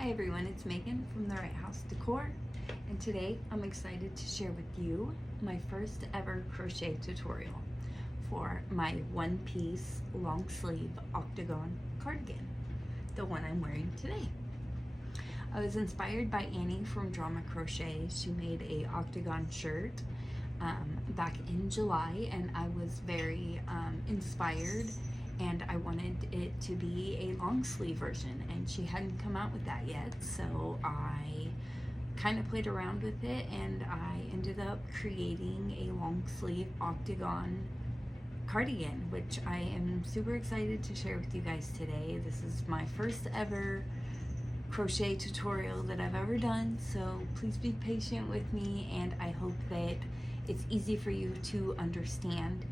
Hi everyone, it's Megan from The Right House Decor, and today I'm excited to share with you my first ever crochet tutorial for my one-piece long sleeve octagon cardigan, the one I'm wearing today. I was inspired by Annie from Drama Crochet. She made a octagon shirt back in July, and I was very inspired, and I wanted it to be a long sleeve version, and she hadn't come out with that yet, so I kind of played around with it and I ended up creating a long sleeve octagon cardigan, which I am super excited to share with you guys today. This is my first ever crochet tutorial that I've ever done, so please be patient with me, and I hope that it's easy for you to understand.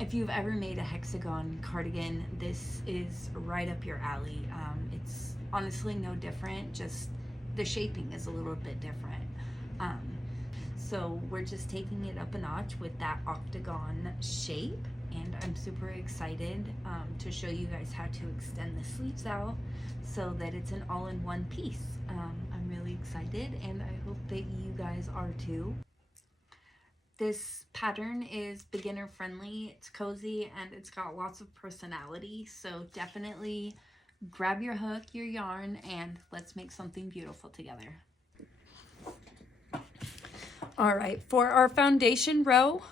If you've ever made a hexagon cardigan, this is right up your alley. It's honestly no different, just the shaping is a little bit different. So we're just taking it up a notch with that octagon shape, and I'm super excited to show you guys how to extend the sleeves out so that it's an all-in-one piece. I'm really excited, and I hope that you guys are too. This pattern is beginner friendly, it's cozy, and it's got lots of personality, so definitely grab your hook, your yarn, and let's make something beautiful together. All right, for our foundation row,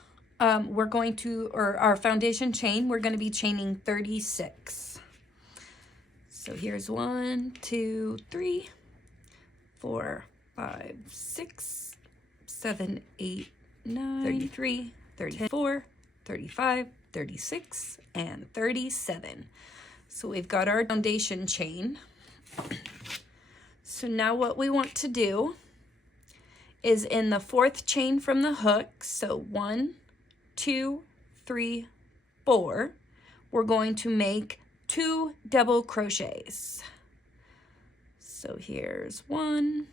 we're going to, or our foundation chain, we're going to be chaining 36. So here's 1, 2, 3, 4, 5, 6, 7, 8, 9, 33, 34, 35, 36, and 37. So we've got our foundation chain. So now what we want to do is in the 4th chain from the hook, so 1, 2, 3, 4, we're going to make 2 double crochets. So here's 1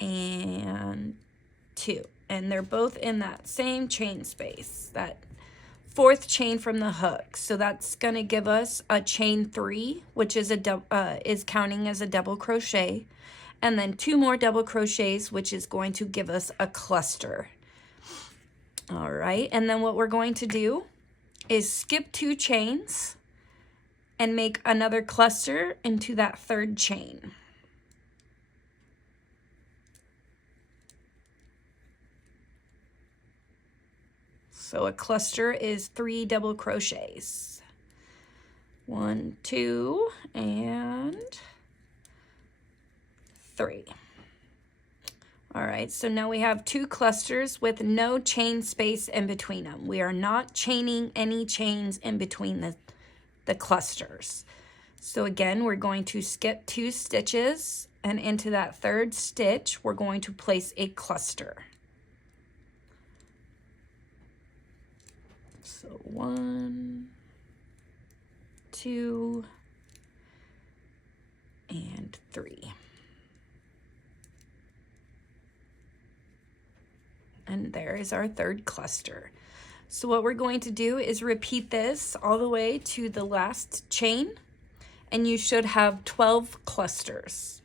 and 2, and they're both in that same chain space, that 4th chain from the hook. So that's going to give us a chain 3, which is is counting as a double crochet, and then 2 more double crochets, which is going to give us a cluster. All right, and then what we're going to do is skip 2 chains and make another cluster into that 3rd chain. So a cluster is 3 double crochets. 1, 2, and 3. All right, so now we have 2 clusters with no chain space in between them. We are not chaining any chains in between the clusters. So again, we're going to skip 2 stitches, and into that 3rd stitch, we're going to place a cluster. So 1, 2, and 3. And there is our 3rd cluster. So what we're going to do is repeat this all the way to the last chain, and you should have 12 clusters.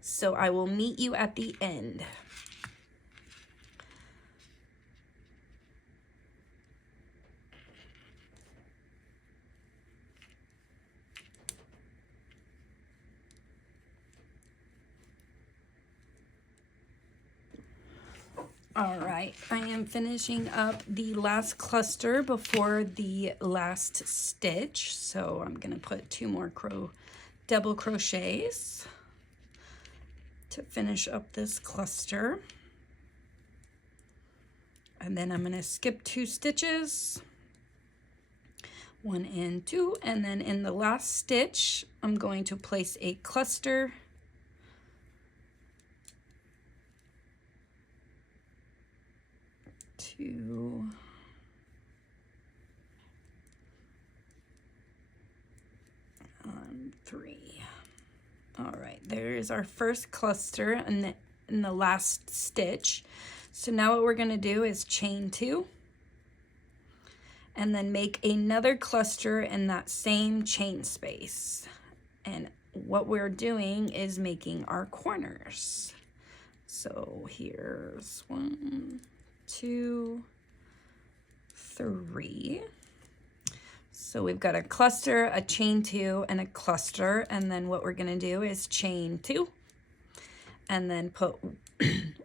So I will meet you at the end. All right, I am finishing up the last cluster before the last stitch. So I'm gonna put 2 more double crochets to finish up this cluster. And then I'm gonna skip 2 stitches, 1 and 2, and then in the last stitch, I'm going to place a cluster. Two, and 3. All right, there is our first cluster in the last stitch. So now what we're going to do is chain 2, and then make another cluster in that same chain space. And what we're doing is making our corners. So here's 1, 2, 3. So we've got a cluster, a chain 2, and a cluster, and then what we're going to do is chain 2 and then put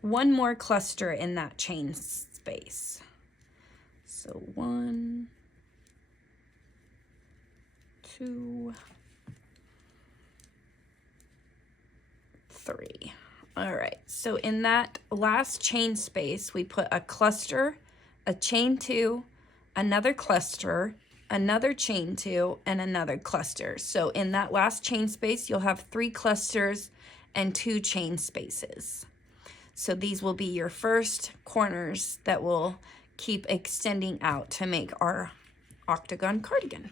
one more cluster in that chain space. So 1, 2, 3. All right, so in that last chain space, we put a cluster, a chain 2, another cluster, another chain 2, and another cluster. So in that last chain space, you'll have 3 clusters and 2 chain spaces. So these will be your first corners that will keep extending out to make our octagon cardigan.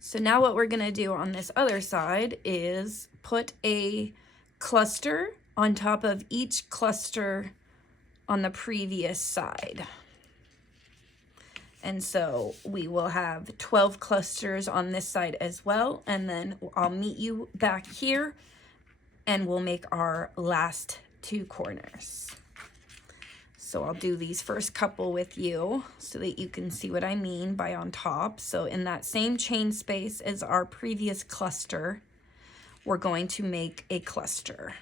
So now what we're gonna do on this other side is put a cluster on top of each cluster on the previous side. And so we will have 12 clusters on this side as well. And then I'll meet you back here and we'll make our last 2 corners. So I'll do these first couple with you so that you can see what I mean by on top. So in that same chain space as our previous cluster, we're going to make a cluster.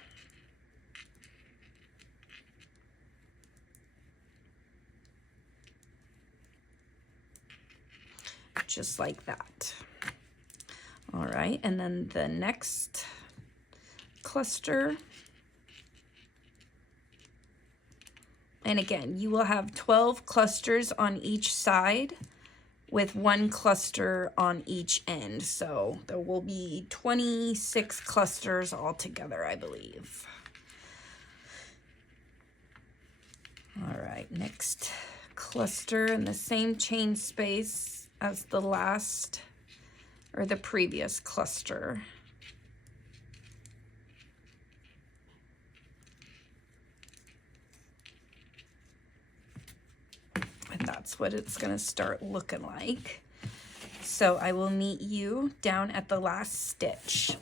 Just like that. All right, and then the next cluster. And again, you will have 12 clusters on each side with 1 cluster on each end. So there will be 26 clusters altogether, I believe. All right, next cluster in the same chain space as the last or the previous cluster. And that's what it's going to start looking like. So I will meet you down at the last stitch.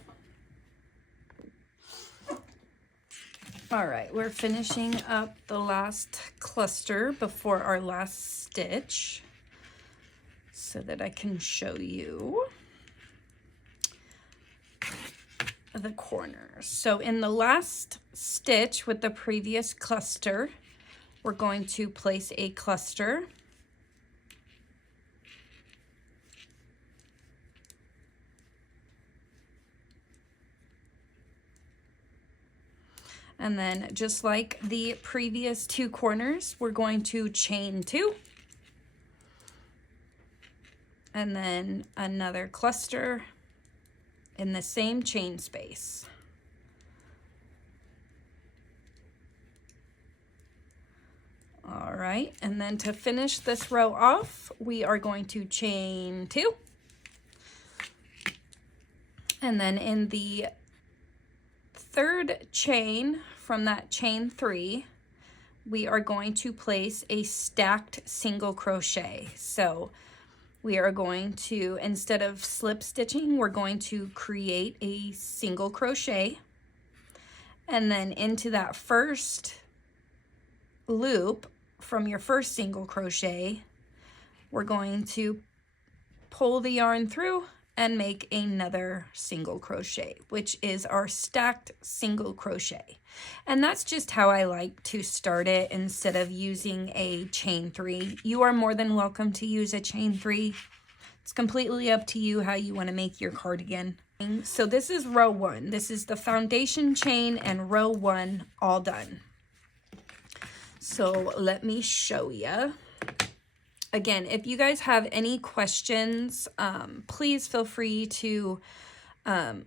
All right, we're finishing up the last cluster before our last stitch so that I can show you the corners. So in the last stitch with the previous cluster, we're going to place a cluster. And then just like the previous 2 corners, we're going to chain 2. And then another cluster in the same chain space. All right, and then to finish this row off, we are going to chain 2. And then in the 3rd chain from that chain 3, we are going to place a stacked single crochet. So we are going to, instead of slip stitching, we're going to create a single crochet. And then into that first loop from your first single crochet, we're going to pull the yarn through and make another single crochet, which is our stacked single crochet. And that's just how I like to start it instead of using a chain 3. You are more than welcome to use a chain 3. It's completely up to you how you want to make your cardigan. So this is row 1. This is the foundation chain and row 1 all done. So let me show you. Again, if you guys have any questions, please feel free to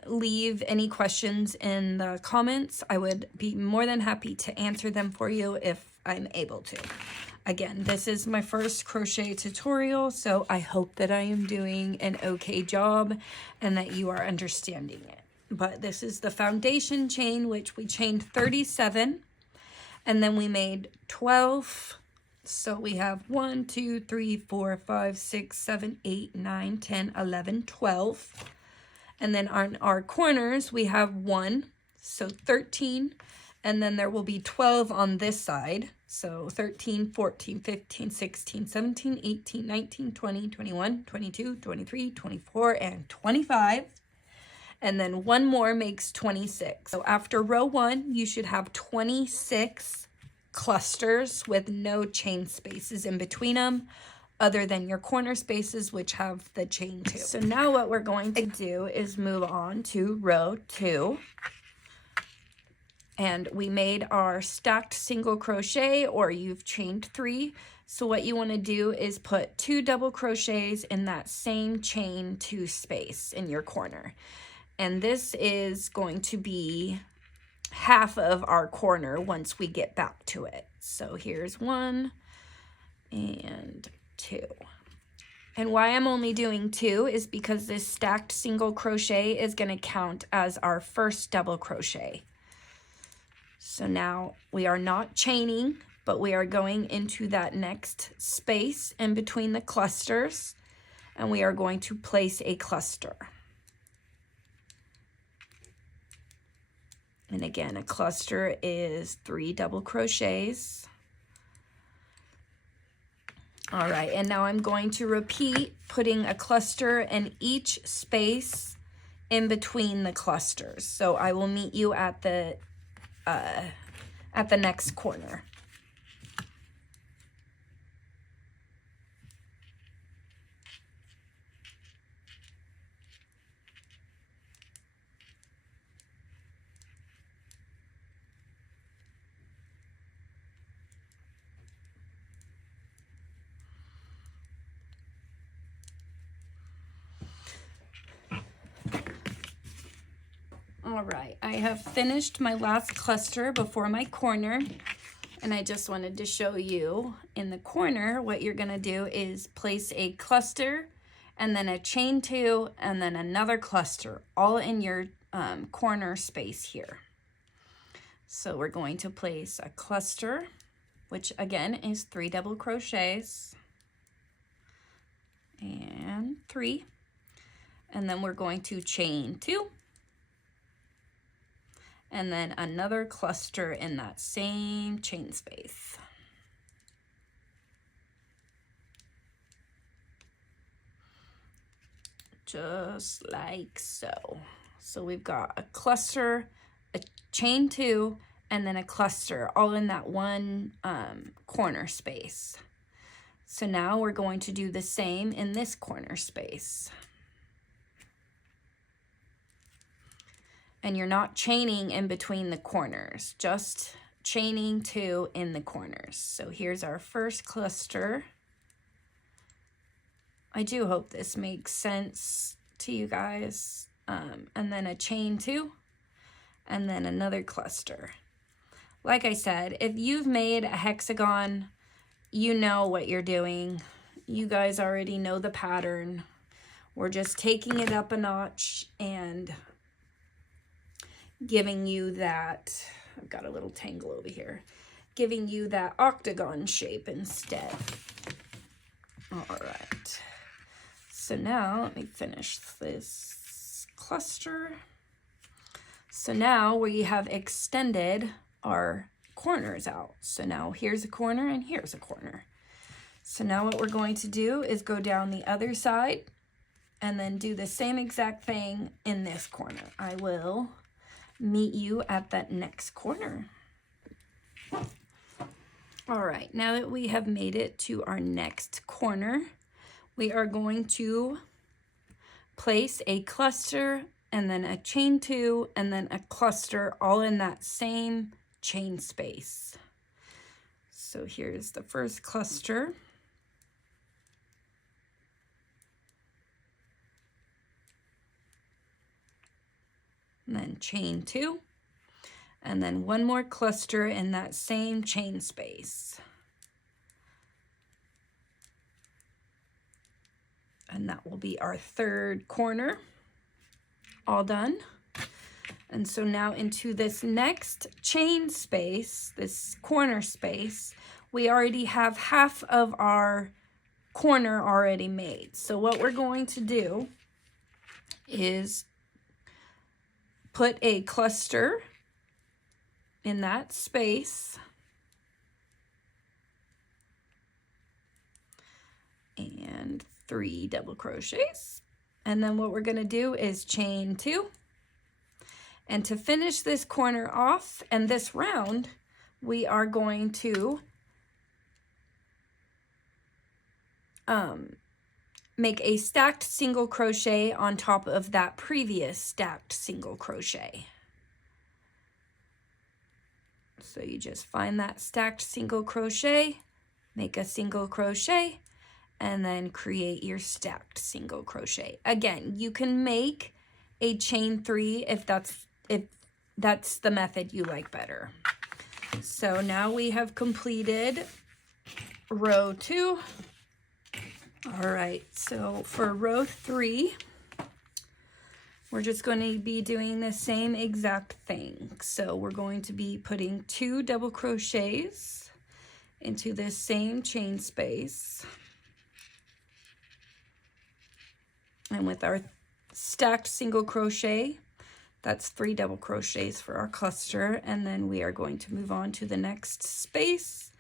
leave any questions in the comments. I would be more than happy to answer them for you if I'm able to. Again, this is my first crochet tutorial, so I hope that I am doing an okay job and that you are understanding it. But this is the foundation chain, which we chained 37, and then we made 12 So we have 1, 2, 3, 4, 5, 6, 7, 8, 9, 10, 11, 12. And then on our corners, we have 1, so 13. And then there will be 12 on this side. So 13, 14, 15, 16, 17, 18, 19, 20, 21, 22, 23, 24, and 25. And then one more makes 26. So after row 1, you should have 26 clusters with no chain spaces in between them, other than your corner spaces, which have the chain too. So now what we're going to do is move on to row 2. And we made our stacked single crochet, or you've chained 3. So what you want to do is put 2 double crochets in that same chain 2 space in your corner. And this is going to be half of our corner once we get back to it. So here's 1 and 2. And why I'm only doing 2 is because this stacked single crochet is going to count as our first double crochet. So now we are not chaining, but we are going into that next space in between the clusters, and we are going to place a cluster. And again, a cluster is 3 double crochets. All right, and now I'm going to repeat putting a cluster in each space in between the clusters. So I will meet you at the next corner. All right, I have finished my last cluster before my corner, and I just wanted to show you in the corner what you're gonna do is place a cluster and then a chain 2 and then another cluster all in your corner space here. So we're going to place a cluster, which again is 3 double crochets and 3, and then we're going to chain 2 and then another cluster in that same chain space. Just like so. So we've got a cluster, a chain 2, and then a cluster all in that one corner space. So now we're going to do the same in this corner space. And you're not chaining in between the corners, just chaining 2 in the corners. So here's our first cluster. I do hope this makes sense to you guys. And then a chain 2, and then another cluster. Like I said, if you've made a hexagon, you know what you're doing. You guys already know the pattern. We're just taking it up a notch and giving you that, I've got a little tangle over here, giving you that octagon shape instead. All right. So now let me finish this cluster. So now we have extended our corners out. So now here's a corner and here's a corner. So now what we're going to do is go down the other side and then do the same exact thing in this corner. I will meet you at that next corner. All right, now that we have made it to our next corner, we are going to place a cluster and then a chain 2 and then a cluster all in that same chain space. So here's the first cluster. And then chain 2, and then one more cluster in that same chain space. And that will be our third corner, all done. And so now into this next chain space, this corner space, we already have half of our corner already made. So what we're going to do is put a cluster in that space and 3 double crochets. And then what we're going to do is chain 2. And to finish this corner off and this round, we are going to make a stacked single crochet on top of that previous stacked single crochet. So you just find that stacked single crochet, make a single crochet, and then create your stacked single crochet. Again, you can make a chain 3 if that's the method you like better. So now we have completed row 2. All right, so for row 3, we're just going to be doing the same exact thing. So we're going to be putting 2 double crochets into this same chain space. And with our stacked single crochet, that's 3 double crochets for our cluster. And then we are going to move on to the next space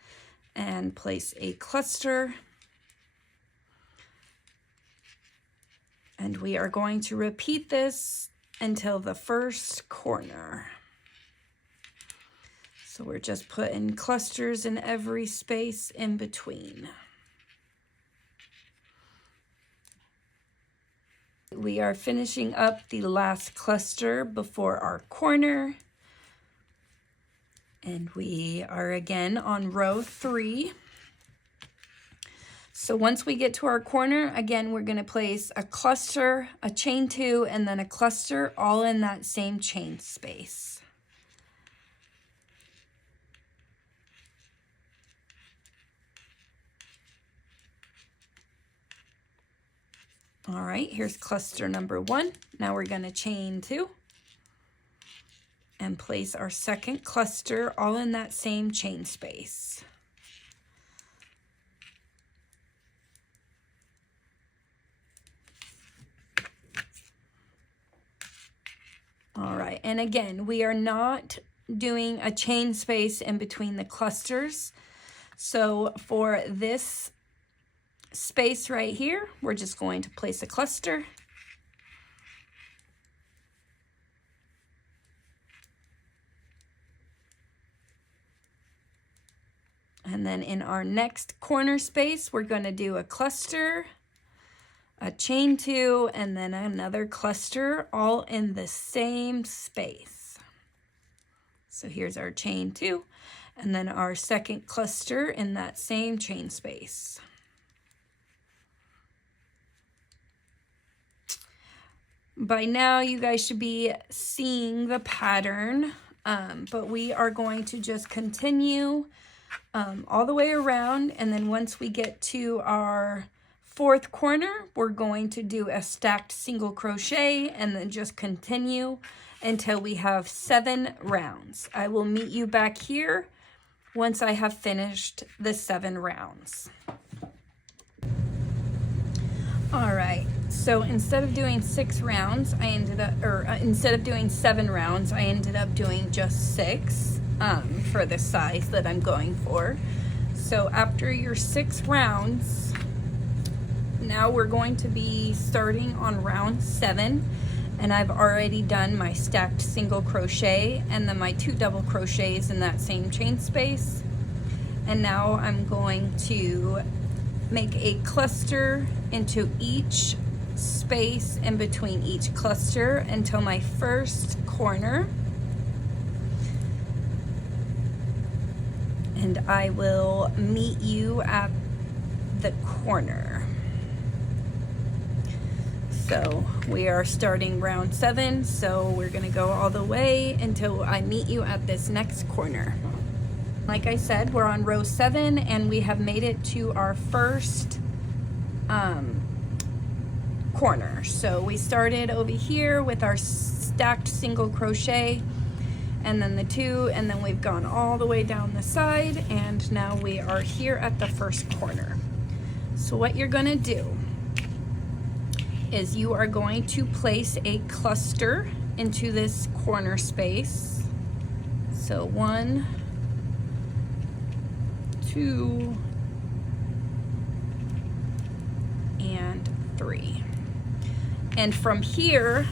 and place a cluster. And we are going to repeat this until the first corner. So we're just putting clusters in every space in between. We are finishing up the last cluster before our corner. And we are again on row 3. So once we get to our corner, again, we're going to place a cluster, a chain 2, and then a cluster all in that same chain space. All right, here's cluster number 1. Now we're going to chain 2 and place our second cluster all in that same chain space. All right, and again, we are not doing a chain space in between the clusters. So for this space right here, we're just going to place a cluster. And then in our next corner space, we're going to do a cluster, a chain 2, and then another cluster all in the same space. So here's our chain 2, and then our second cluster in that same chain space. By now, you guys should be seeing the pattern, but we are going to just continue all the way around, and then once we get to our 4th corner, we're going to do a stacked single crochet and then just continue until we have 7 rounds. I will meet you back here once I have finished the 7 rounds. All right, so instead of doing 6 rounds, instead of doing 7 rounds, I ended up doing just 6 for the size that I'm going for. So after your 6 rounds, now we're going to be starting on round 7, and I've already done my stacked single crochet and then my 2 double crochets in that same chain space. And now I'm going to make a cluster into each space in between each cluster until my first corner. And I will meet you at the corner. So we are starting round 7, so we're gonna go all the way until I meet you at this next corner. Like I said, we're on row 7 and we have made it to our first corner. So we started over here with our stacked single crochet, and then the 2, and then we've gone all the way down the side, and now we are here at the first corner. So what you're gonna do is you are going to place a cluster into this corner space. So 1, 2, and 3. And from here,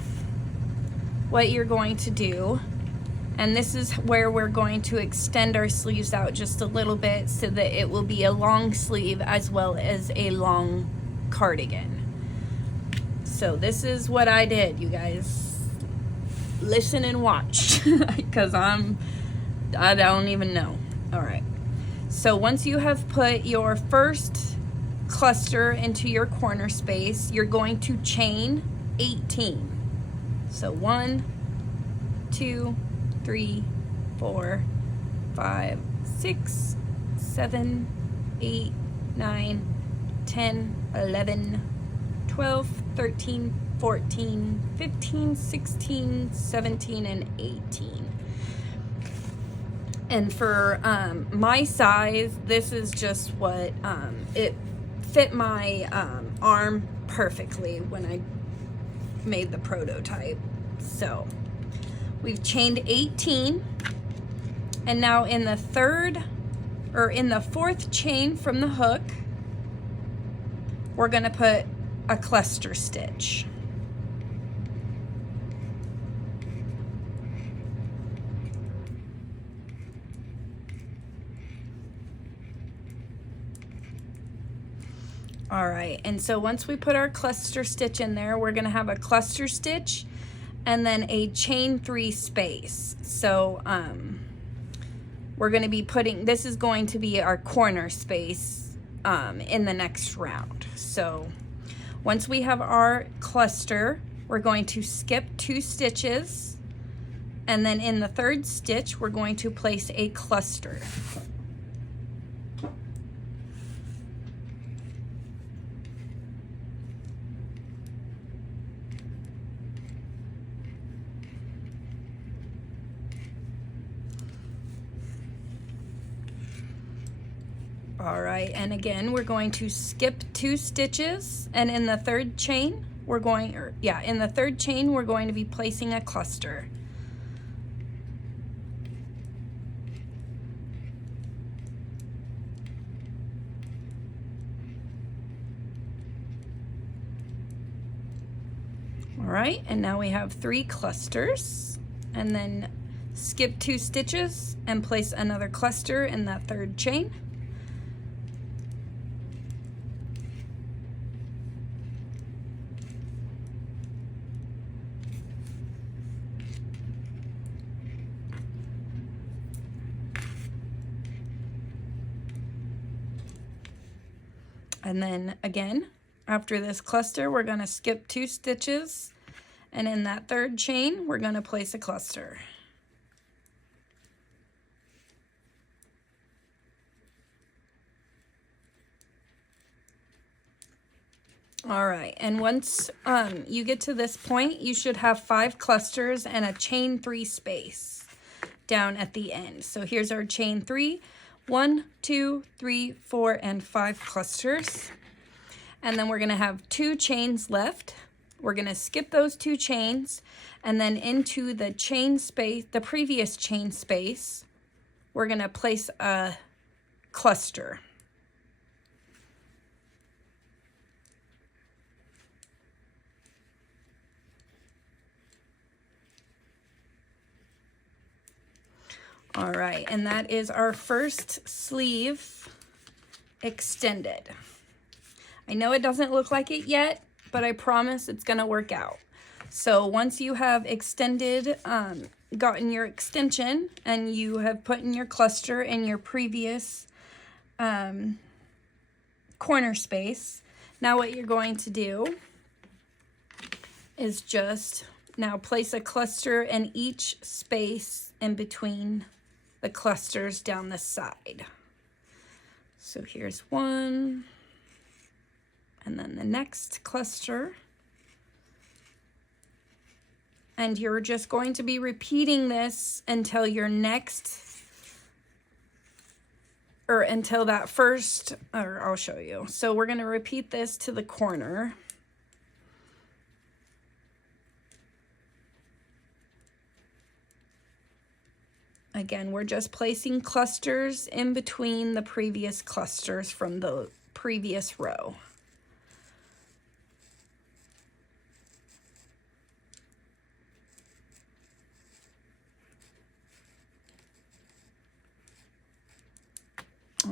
what you're going to do, and this is where we're going to extend our sleeves out just a little bit so that it will be a long sleeve as well as a long cardigan. So this is what I did, you guys. Listen and watch, because I don't even know. All right. So once you have put your first cluster into your corner space, you're going to chain 18. So 1, 2, 3, 4, 5, 6, 7, 8, 9, 10, 11, 12, 13, 14, 15, 16, 17, and 18. And for my size, this is just what it fit my arm perfectly when I made the prototype. So we've chained 18, and now in the fourth chain from the hook, we're gonna put a cluster stitch. All right, and so once we put our cluster stitch in there, we're gonna have a cluster stitch and then a chain 3 space. So we're gonna be putting, this is going to be our corner space in the next round. So once we have our cluster, we're going to skip 2 stitches, and then in the 3rd stitch, we're going to place a cluster. All right, and again, we're going to skip 2 stitches, and in the 3rd chain, we're going to be placing a cluster. All right, and now we have 3 clusters, and then skip 2 stitches and place another cluster in that 3rd chain. And then again, after this cluster, we're going to skip 2 stitches, and in that 3rd chain, we're going to place a cluster. All right, and once you get to this point, you should have 5 clusters and a chain 3 space down at the end. So here's our chain 3. 1, 2, 3, 4, and 5 clusters. And then we're gonna have 2 chains left. We're gonna skip those 2 chains, and then into the chain space, the previous chain space, we're gonna place a cluster. All right, and that is our first sleeve extended. I know it doesn't look like it yet, but I promise it's gonna work out. So once you have extended, gotten your extension, and you have put in your cluster in your previous corner space, now what you're going to do is just now place a cluster in each space in between the clusters down the side. So here's one, and then the next cluster, And you're just going to be repeating this until your next, or until that first, or I'll show you. So we're going to repeat this to the corner. Again, we're just placing clusters in between the previous clusters from the previous row.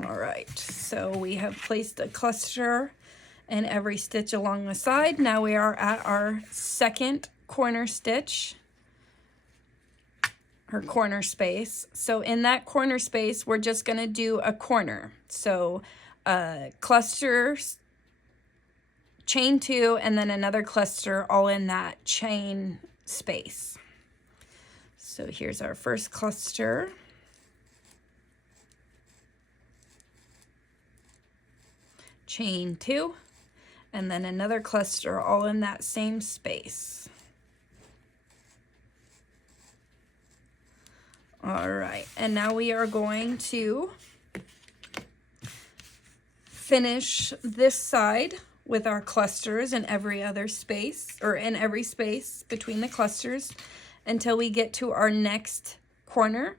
All right, so we have placed a cluster in every stitch along the side. Now we are at our second corner stitch, or corner space. So in that corner space, we're just going to do a corner. So cluster, chain 2, and then another cluster all in that chain space. So here's our first cluster. Chain 2, and then another cluster all in that same space. All right, and now we are going to finish this side with our clusters in every other space, or in every space between the clusters, until we get to our next corner.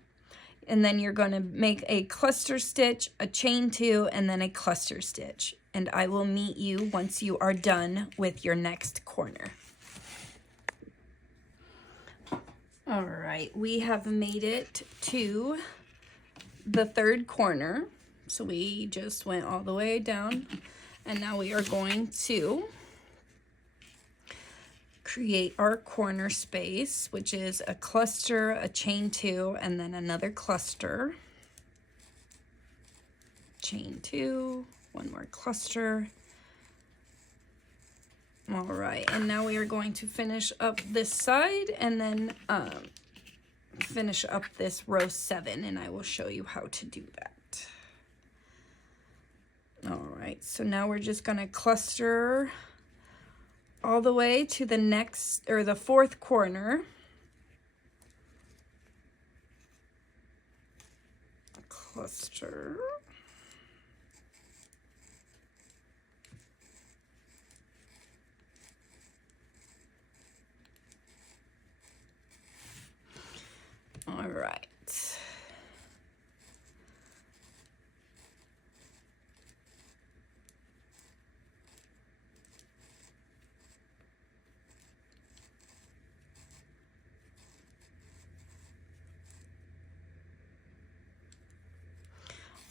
And then you're going to make a cluster stitch, a chain 2, and then a cluster stitch. And I will meet you once you are done with your next corner. All right, we have made it to the third corner. So we just went all the way down, and now we are going to create our corner space, which is a cluster, a chain 2, and then another cluster. Chain 2, one more cluster. All right, and now we are going to finish up this side and then finish up this row 7, and I will show you how to do that. All right, so now we're just going to cluster all the way to the next, or the fourth corner. Cluster. All right.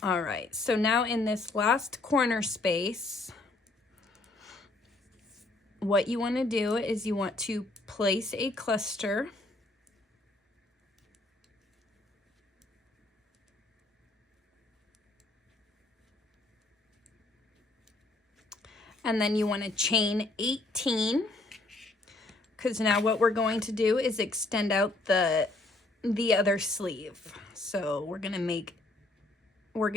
All right, so now in this last corner space, what you want to do is you want to place a cluster. And then you want to chain 18, because now what we're going to do is extend out the other sleeve. So we're going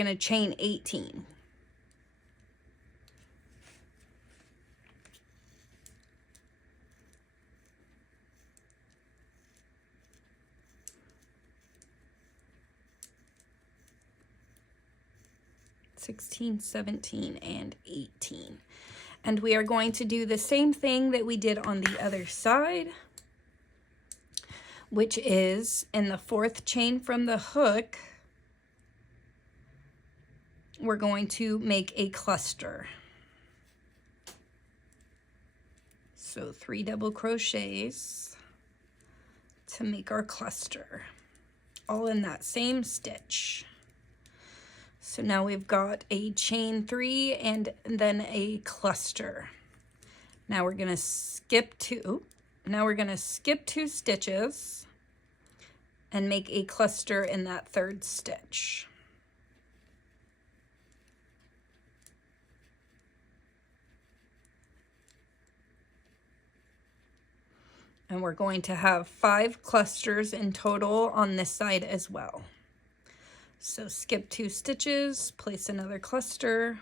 to chain 18. (16, 17, and 18). And we are going to do the same thing that we did on the other side, which is in the fourth chain from the hook, we're going to make a cluster. So 3 double crochets to make our cluster, all in that same stitch. So now we've got a chain 3 and then a cluster. Now we're going to skip 2. Now we're going to skip 2 stitches and make a cluster in that third stitch. And we're going to have 5 clusters in total on this side as well. So skip 2 stitches, place another cluster.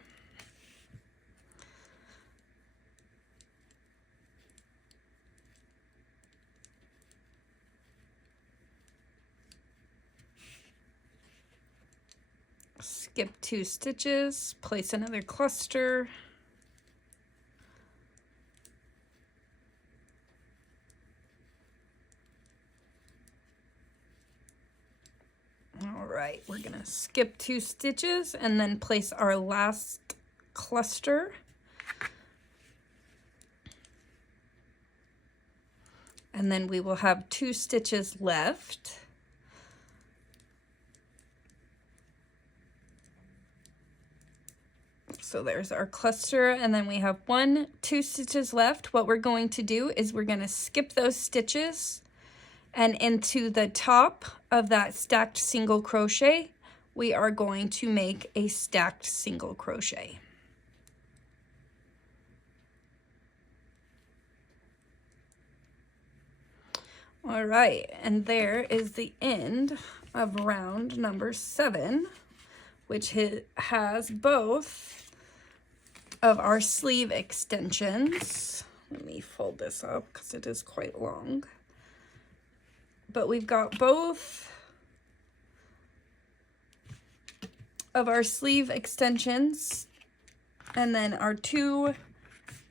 skip 2 stitches, place another cluster. All right, we're gonna skip 2 stitches and then place our last cluster. And then we will have 2 stitches left. So there's our cluster, and then we have 2 stitches left. What we're going to do is we're going to skip those stitches, and into the top of that stacked single crochet, we are going to make a stacked single crochet. All right, and there is the end of round number 7, which has both of our sleeve extensions. Let me fold this up because it is quite long. But we've got both of our sleeve extensions and then our 2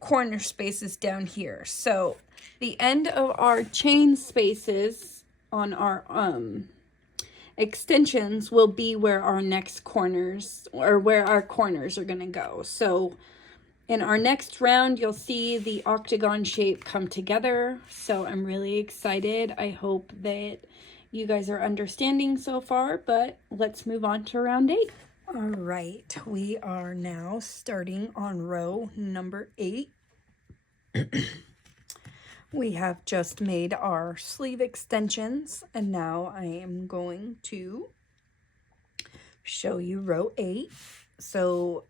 corner spaces down here. So the end of our chain spaces on our extensions will be where our next corners, or where our corners are going to go. So in our next round, you'll see the octagon shape come together. So I'm really excited. I hope that you guys are understanding so far, but let's move on to round 8. All right, we are now starting on row number 8. We have just made our sleeve extensions, and now I am going to show you row 8. So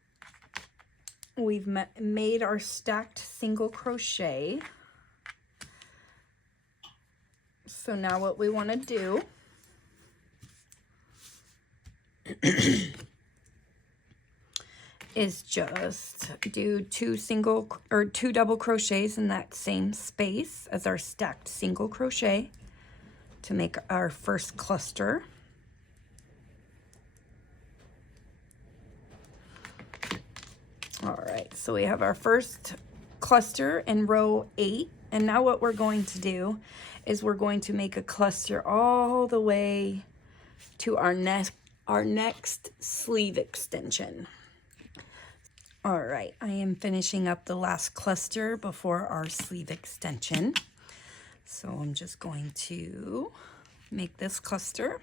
we've made our stacked single crochet. So now what we want to do is just do 2 double crochets in that same space as our stacked single crochet to make our first cluster. All right, so we have our first cluster in row 8, and now what we're going to do is we're going to make a cluster all the way to our next sleeve extension. All right, I am finishing up the last cluster before our sleeve extension. So I'm just going to make this cluster.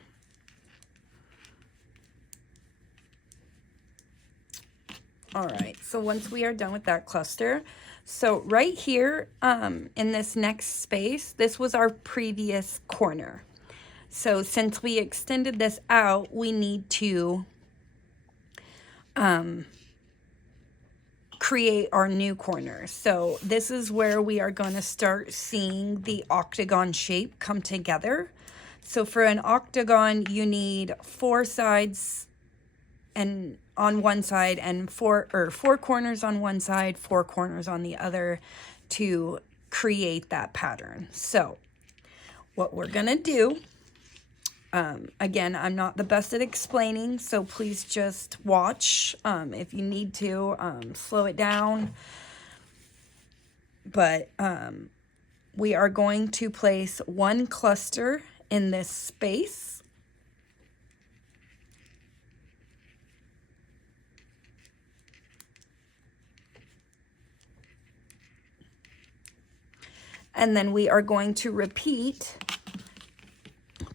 All right, so once we are done with that cluster, so right here in this next space, this was our previous corner. So since we extended this out, we need to create our new corner. So this is where we are going to start seeing the octagon shape come together. So for an octagon, you need 4 sides and on one side and 4 corners on one side, 4 corners on the other to create that pattern. So what we're going to do, again, I'm not the best at explaining, so please just watch. If you need to, slow it down. But we are going to place 1 cluster in this space. And then we are going to repeat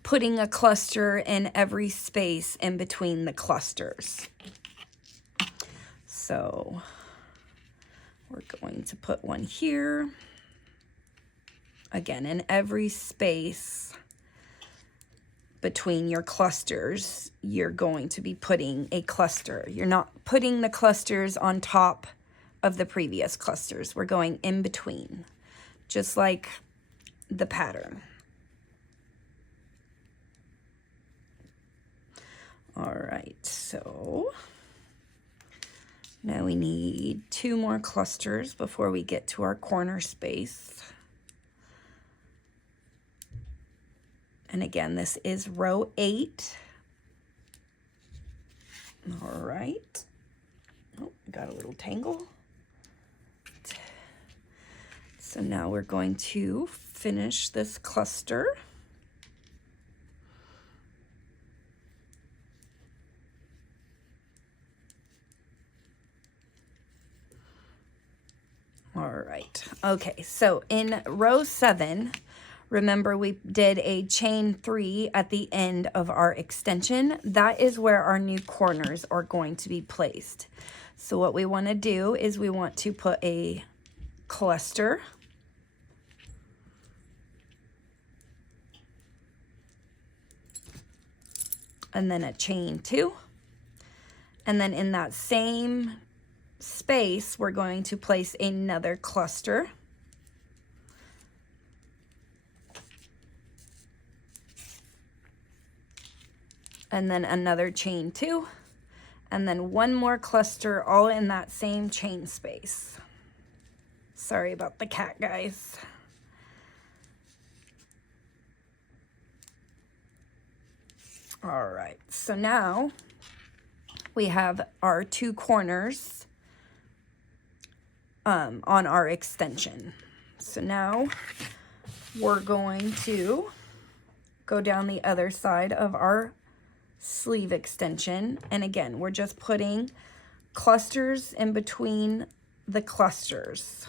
putting a cluster in every space in between the clusters. So we're going to put 1 here. Again, in every space between your clusters, you're going to be putting a cluster. You're not putting the clusters on top of the previous clusters. We're going in between, just like the pattern. All right, so now we need 2 more clusters before we get to our corner space. And again, this is row 8. All right. Oh, I got a little tangle. So now we're going to finish this cluster. All right. Okay, so in row 7, remember we did a chain 3 at the end of our extension. That is where our new corners are going to be placed. So what we want to do is we want to put a cluster, and then a chain 2, and then in that same space we're going to place another cluster, and then another chain 2, and then one more cluster, all in that same chain space. Sorry about the cat, guys. All right, so now we have our 2 corners on our extension. So now we're going to go down the other side of our sleeve extension, and again we're just putting clusters in between the clusters.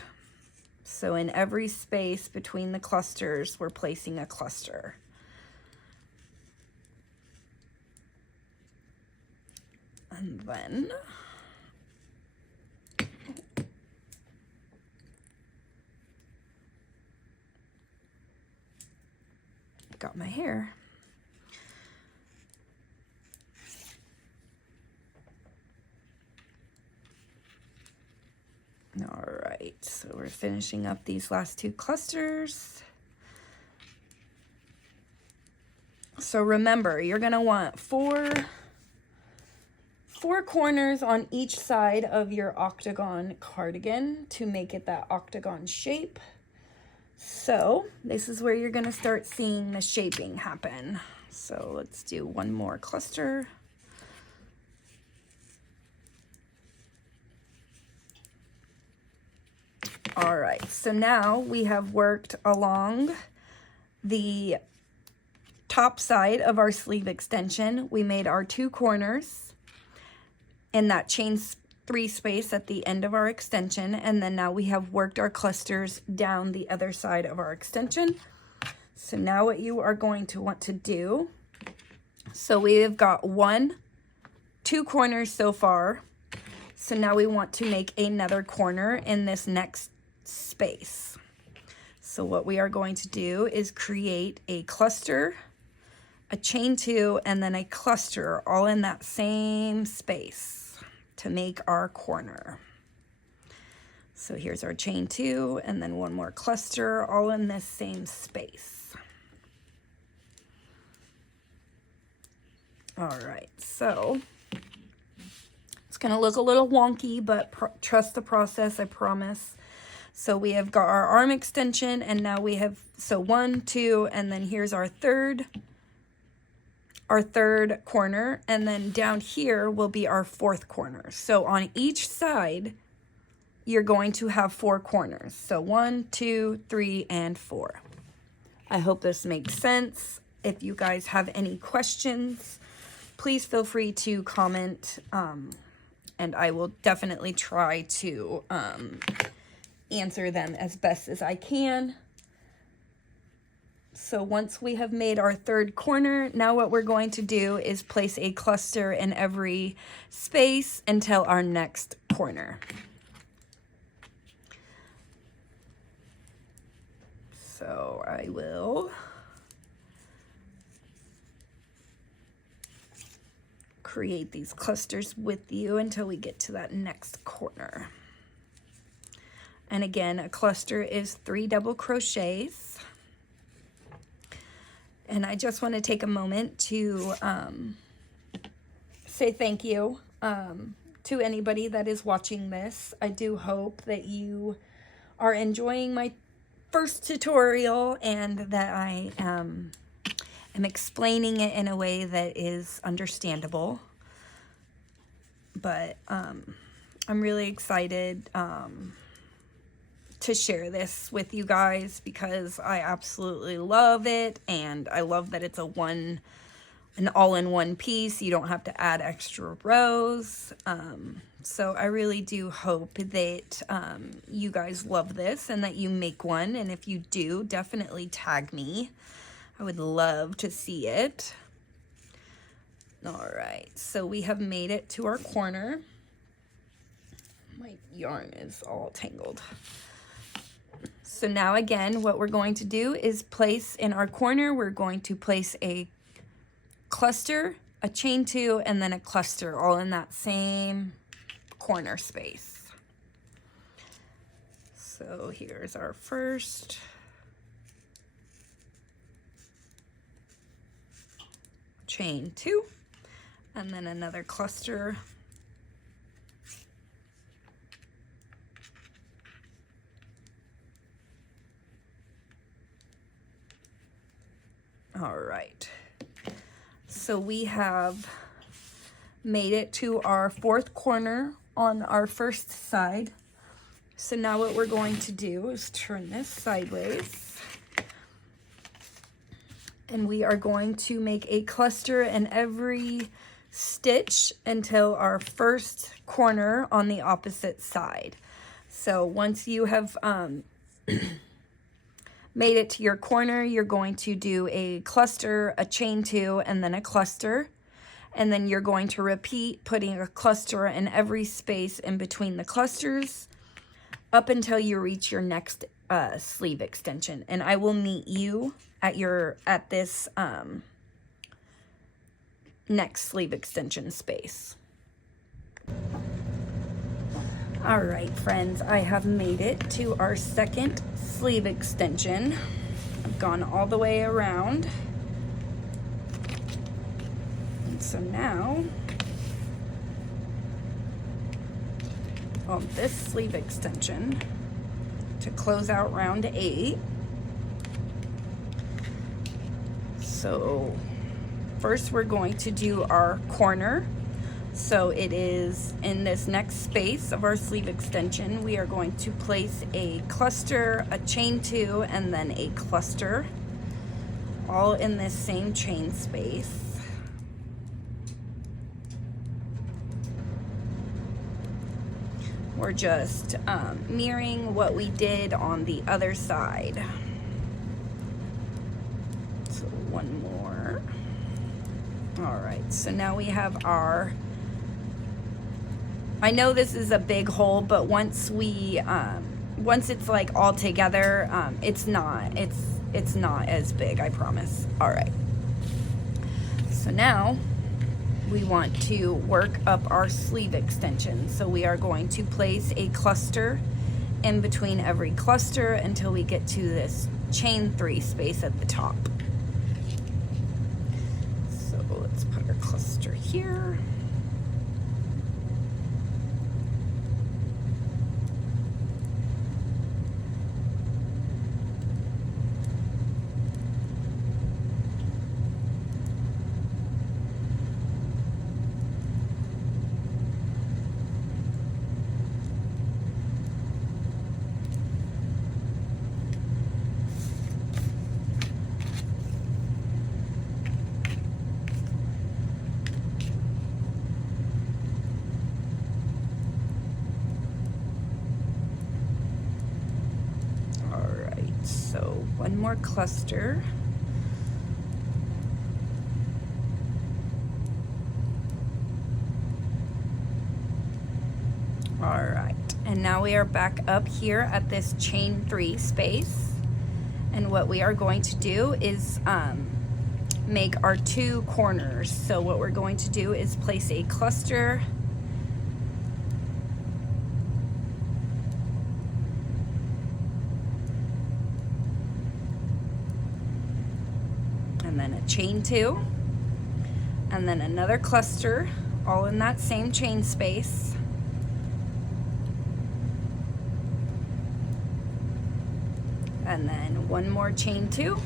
So in every space between the clusters we're placing a cluster. And then got my hair. All right, so we're finishing up these last 2 clusters. So remember, you're gonna want four corners on each side of your octagon cardigan to make it that octagon shape. So this is where you're gonna start seeing the shaping happen. So let's do one more cluster. All right, so now we have worked along the top side of our sleeve extension. We made our 2 corners in that chain 3 space at the end of our extension, and then now we have worked our clusters down the other side of our extension. So now what you are going to want to do, so we have got 2 corners so far. So now we want to make another corner in this next space. So what we are going to do is create a cluster, a chain 2, and then a cluster all in that same space to make our corner. So here's our chain 2, and then one more cluster all in this same space. All right, so it's gonna look a little wonky, but trust the process, I promise. So we have got our arm extension, and now we have, so 1, 2, and then here's our third corner, and then down here will be our 4th corner. So on each side, you're going to have 4 corners. So 1, 2, 3, and 4. I hope this makes sense. If you guys have any questions, please feel free to comment, and I will definitely try to answer them as best as I can. So once we have made our 3rd corner, now what we're going to do is place a cluster in every space until our next corner. So I will create these clusters with you until we get to that next corner. And again, a cluster is 3 double crochets. And I just want to take a moment to say thank you to anybody that is watching this. I do hope that you are enjoying my first tutorial and that I am explaining it in a way that is understandable. but I'm really excited to share this with you guys because I absolutely love it, and I love that it's an all-in-one piece. You don't have to add extra rows. So I really do hope that you guys love this and that you make one, and if you do, definitely tag me. I would love to see it. All right, so we have made it to our corner. My yarn is all tangled. So now again, what we're going to do is place in our corner, we're going to place a cluster, a chain 2, and then a cluster, all in that same corner space. So here's our first chain 2, and then another cluster. All right, so we have made it to our 4th corner on our first side. So now what we're going to do is turn this sideways, and we are going to make a cluster in every stitch until our first corner on the opposite side. So once you have made it to your corner, you're going to do a cluster, a chain 2, and then a cluster. And then you're going to repeat putting a cluster in every space in between the clusters up until you reach your next sleeve extension. And I will meet you at this next sleeve extension space. All right, friends, I have made it to our second sleeve extension. I've gone all the way around. And so now, on this sleeve extension, to close out round 8. So first we're going to do our corner. So it is in this next space of our sleeve extension, we are going to place a cluster, a chain 2, and then a cluster, all in this same chain space. We're just mirroring what we did on the other side. So one more. All right, so now we have our, I know this is a big hole, but once it's like all together, it's not as big, I promise. All right. So now we want to work up our sleeve extension. So we are going to place a cluster in between every cluster until we get to this chain 3 space at the top. So let's put our cluster here. So one more cluster. All right, and now we are back up here at this chain 3 space. And what we are going to do is make our 2 corners. So what we're going to do is place a cluster, and then a chain 2, and then another cluster, all in that same chain space. And then one more chain 2,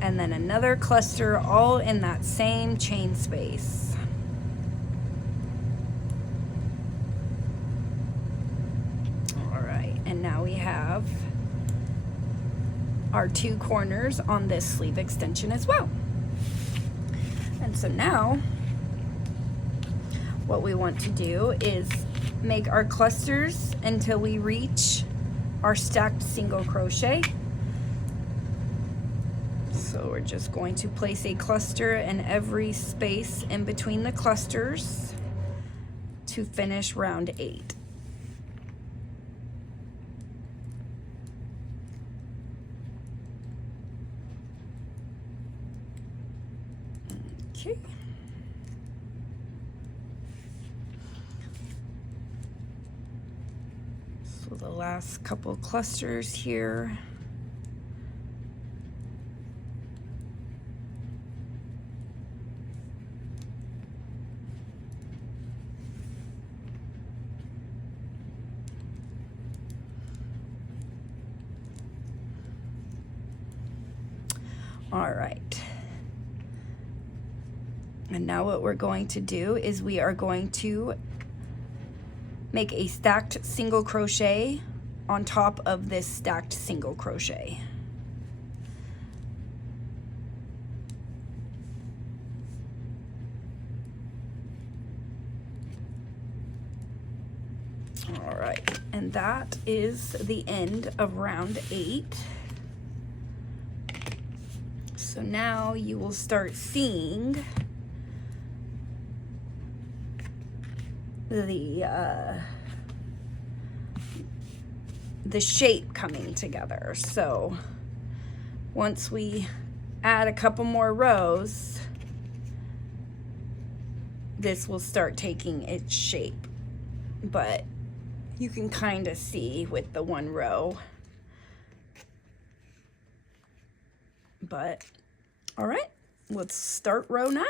and then another cluster, all in that same chain space. our 2 corners on this sleeve extension as well. And so now what we want to do is make our clusters until we reach our stacked single crochet. So we're just going to place a cluster in every space in between the clusters to finish round 8. Okay. So the last couple clusters here. All right. And now what we're going to do is we are going to make a stacked single crochet on top of this stacked single crochet. All right, and that is the end of round 8. So now you will start seeing the shape coming together. So once we add a couple more rows, this will start taking its shape. But you can kind of see with the 1 row. But all right, let's start row 9.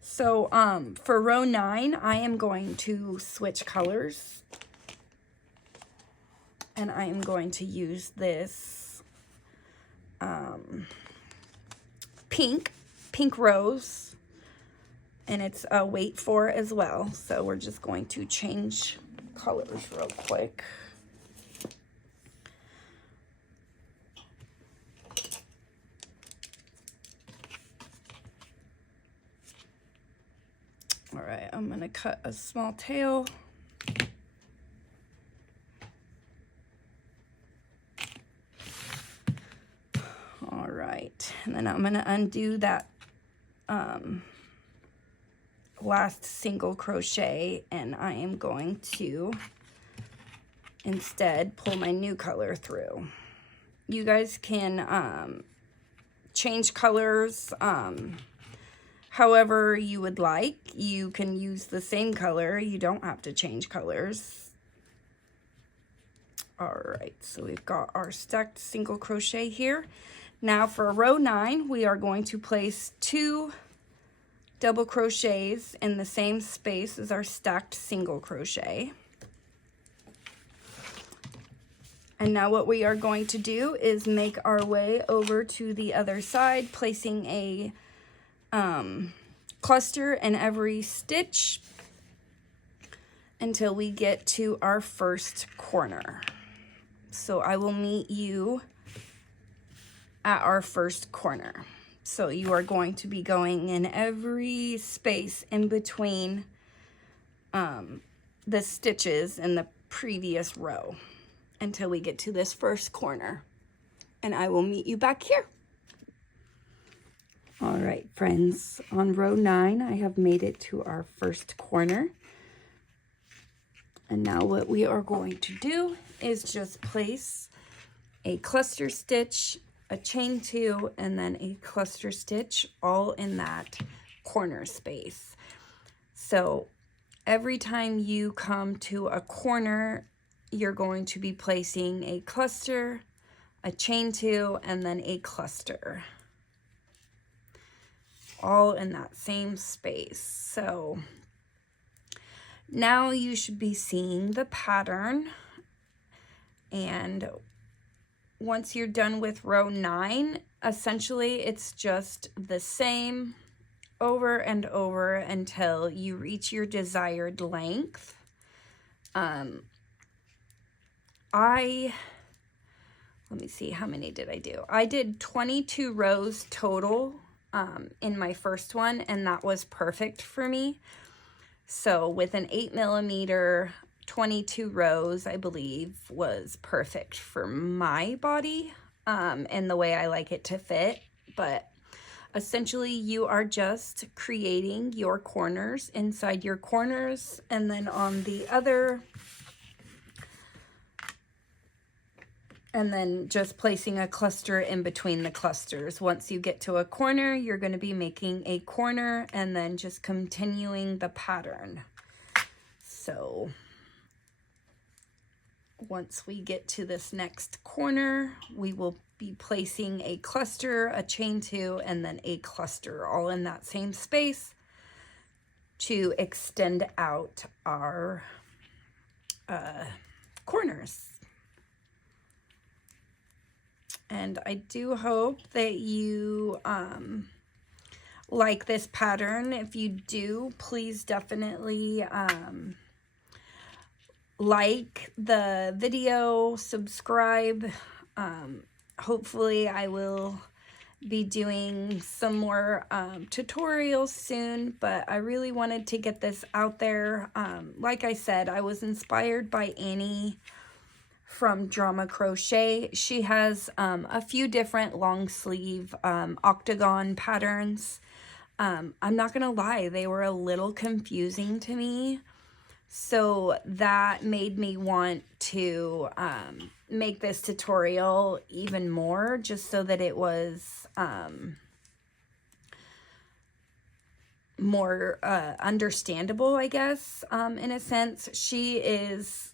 So for row 9, I am going to switch colors, and I am going to use this pink rose, and it's a weight 4 as well. So we're just going to change colors real quick. All right, I'm gonna cut a small tail. All right, and then I'm gonna undo that last single crochet, and I am going to instead pull my new color through. You guys can change colors however you would like. You can use the same color. You don't have to change colors. All right, so we've got our stacked single crochet here. Now for row 9, we are going to place 2 double crochets in the same space as our stacked single crochet. And now what we are going to do is make our way over to the other side, placing a cluster in every stitch until we get to our first corner. So I will meet you at our first corner. So you are going to be going in every space in between the stitches in the previous row until we get to this first corner, and I will meet you back here. All right, friends, on row 9, I have made it to our first corner. And now what we are going to do is just place a cluster stitch, a chain 2, and then a cluster stitch all in that corner space. So every time you come to a corner, you're going to be placing a cluster, a chain 2, and then a cluster, all in that same space. So now you should be seeing the pattern, and once you're done with row 9, essentially it's just the same over and over until you reach your desired length. I let me see, how many did I do? I did 22 rows total in my first one, and that was perfect for me. So with an 8mm, 22 rows, I believe, was perfect for my body and the way I like it to fit. But essentially, you are just creating your corners inside your corners, and then on the other, and then just placing a cluster in between the clusters. Once you get to a corner, you're going to be making a corner and then just continuing the pattern. So once we get to this next corner, we will be placing a cluster, a chain two, and then a cluster all in that same space to extend out our corners. And I do hope that you like this pattern. If you do, please definitely like the video, subscribe. Hopefully I will be doing some more tutorials soon, but I really wanted to get this out there. Like I said, I was inspired by Annie from Drama Crochet. She has a few different long sleeve octagon patterns. I'm not gonna lie, they were a little confusing to me, so that made me want to make this tutorial even more, just so that it was more understandable, I guess, in a sense. She is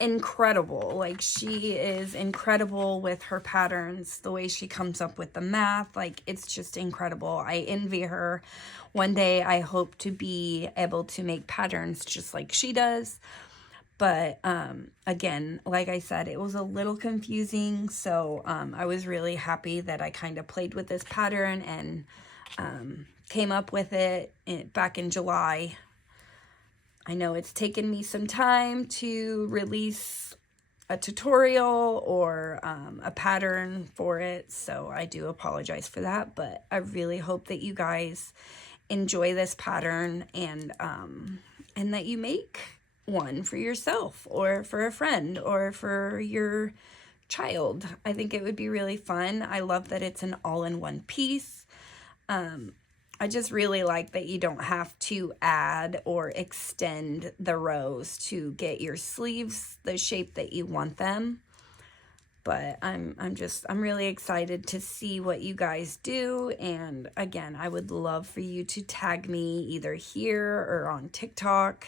incredible. Like, she is incredible with her patterns, the way she comes up with the math. Like, it's just incredible. I envy her. One day I hope to be able to make patterns just like she does. But again, like I said, it was a little confusing, so I was really happy that I kind of played with this pattern and came up with it back in July. I know it's taken me some time to release a tutorial or a pattern for it, so I do apologize for that, but I really hope that you guys enjoy this pattern and that you make one for yourself or for a friend or for your child. I think it would be really fun. I love that it's an all-in-one piece. I just really like that you don't have to add or extend the rows to get your sleeves the shape that you want them. But I'm really excited to see what you guys do. And again, I would love for you to tag me either here or on TikTok.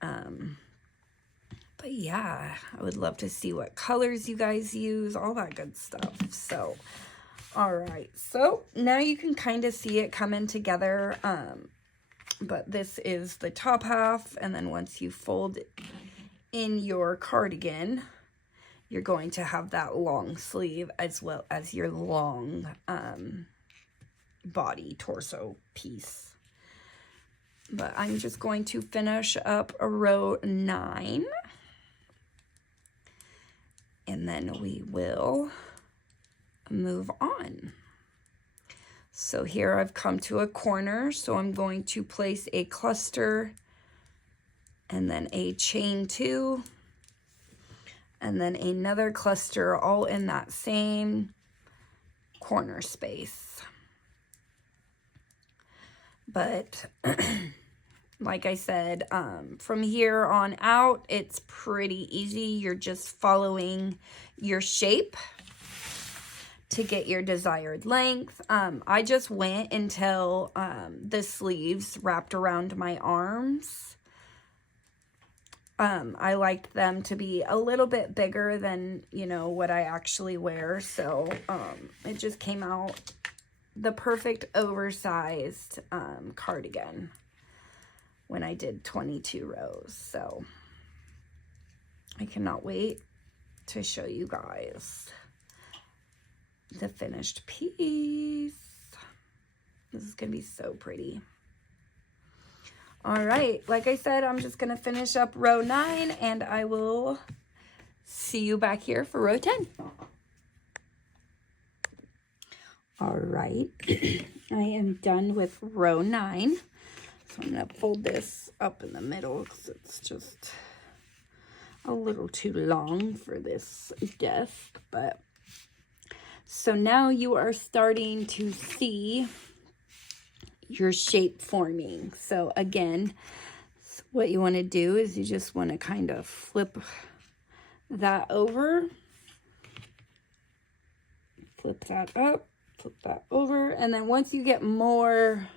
But yeah, I would love to see what colors you guys use, all that good stuff. So all right, so now you can kind of see it coming together, but this is the top half, and then once you fold in your cardigan, you're going to have that long sleeve as well as your long body, torso piece. But I'm just going to finish up a row 9, and then we will move on. So here I've come to a corner, so I'm going to place a cluster and then a chain 2 and then another cluster, all in that same corner space. But like I said, from here on out, it's pretty easy. You're just following your shape to get your desired length. I just went until the sleeves wrapped around my arms. I liked them to be a little bit bigger than, you know, what I actually wear. So it just came out the perfect oversized cardigan when I did 22 rows. So I cannot wait to show you guys the finished piece. This is gonna be so pretty. All right, like I said, I'm just gonna finish up row 9 and I will see you back here for row 10. All right, I am done with row 9. So I'm gonna fold this up in the middle because it's just a little too long for this desk. But so now you are starting to see your shape forming. So again, what you want to do is you just want to kind of flip that over, flip that up, flip that over, and then once you get more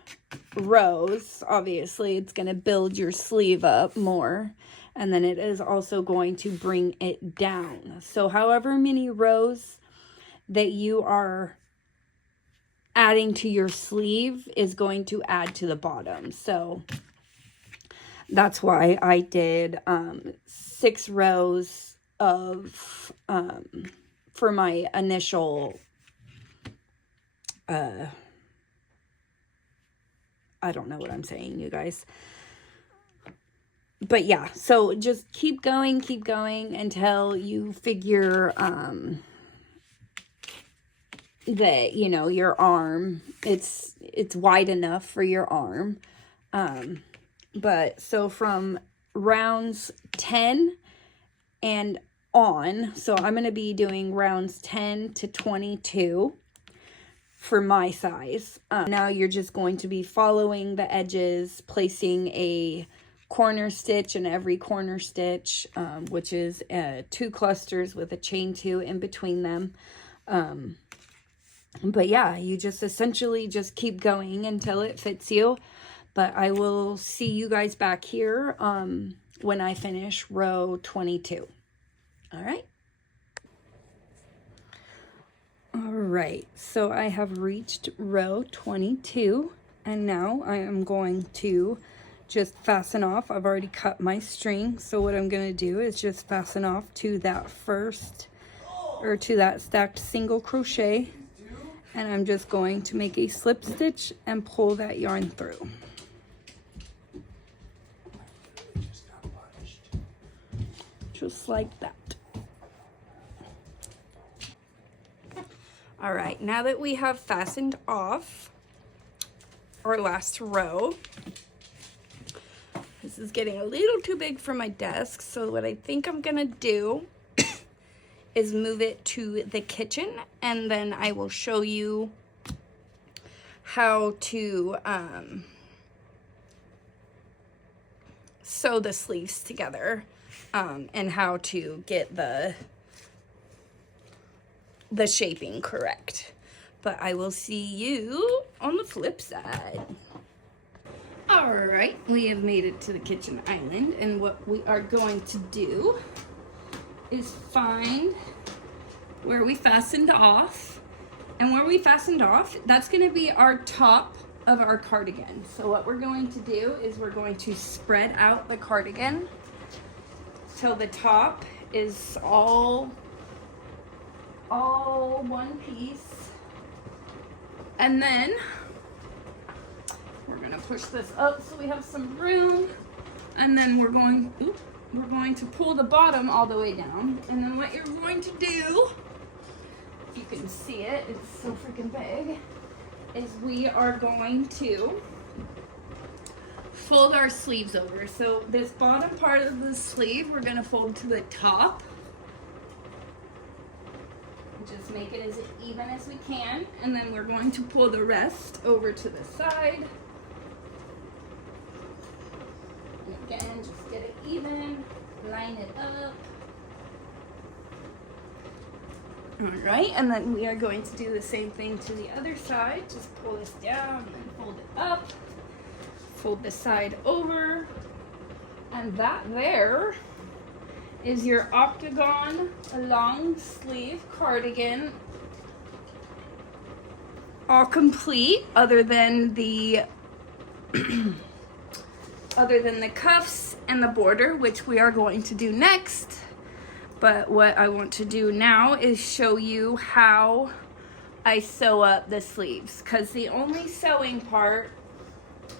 rows, obviously it's going to build your sleeve up more, and then it is also going to bring it down. So however many rows that you are adding to your sleeve is going to add to the bottom. So that's why I did 6 rows of for my initial I don't know what I'm saying, you guys. But yeah, so just keep going until you figure that, you know, your arm, it's wide enough for your arm. But so from rounds 10 and on, so I'm going to be doing rounds 10 to 22 for my size. Now you're just going to be following the edges, placing a corner stitch in every corner stitch, which is 2 clusters with a chain 2 in between them. But yeah, you just essentially just keep going until it fits you. But I will see you guys back here when I finish row 22. All right. All right, so I have reached row 22, and now I am going to just fasten off. I've already cut my string, so what I'm going to do is just fasten off to that first, or to that stacked single crochet, and I'm just going to make a slip stitch and pull that yarn through. Just like that. All right, now that we have fastened off our last row, this is getting a little too big for my desk, so what I think I'm gonna do is move it to the kitchen, and then I will show you how to sew the sleeves together, and how to get the shaping correct. But I will see you on the flip side. All right, we have made it to the kitchen island, and what we are going to do is find where we fastened off. And where we fastened off, that's going to be our top of our cardigan. So what we're going to do is we're going to spread out the cardigan till the top is all one piece, and then we're gonna push this up so we have some room, and then we're going to pull the bottom all the way down. And then what you're going to do, if you can see it, it's so freaking big, is we are going to fold our sleeves over. So this bottom part of the sleeve we're gonna fold to the top. Just make it as even as we can, and then we're going to pull the rest over to the side. And again, just get it even, line it up. All right, and then we are going to do the same thing to the other side. Just pull this down and then fold it up. Fold the side over, and that there is your octagon long sleeve cardigan, all complete, other than the cuffs and the border, which we are going to do next. But what I want to do now is show you how I sew up the sleeves, because the only sewing part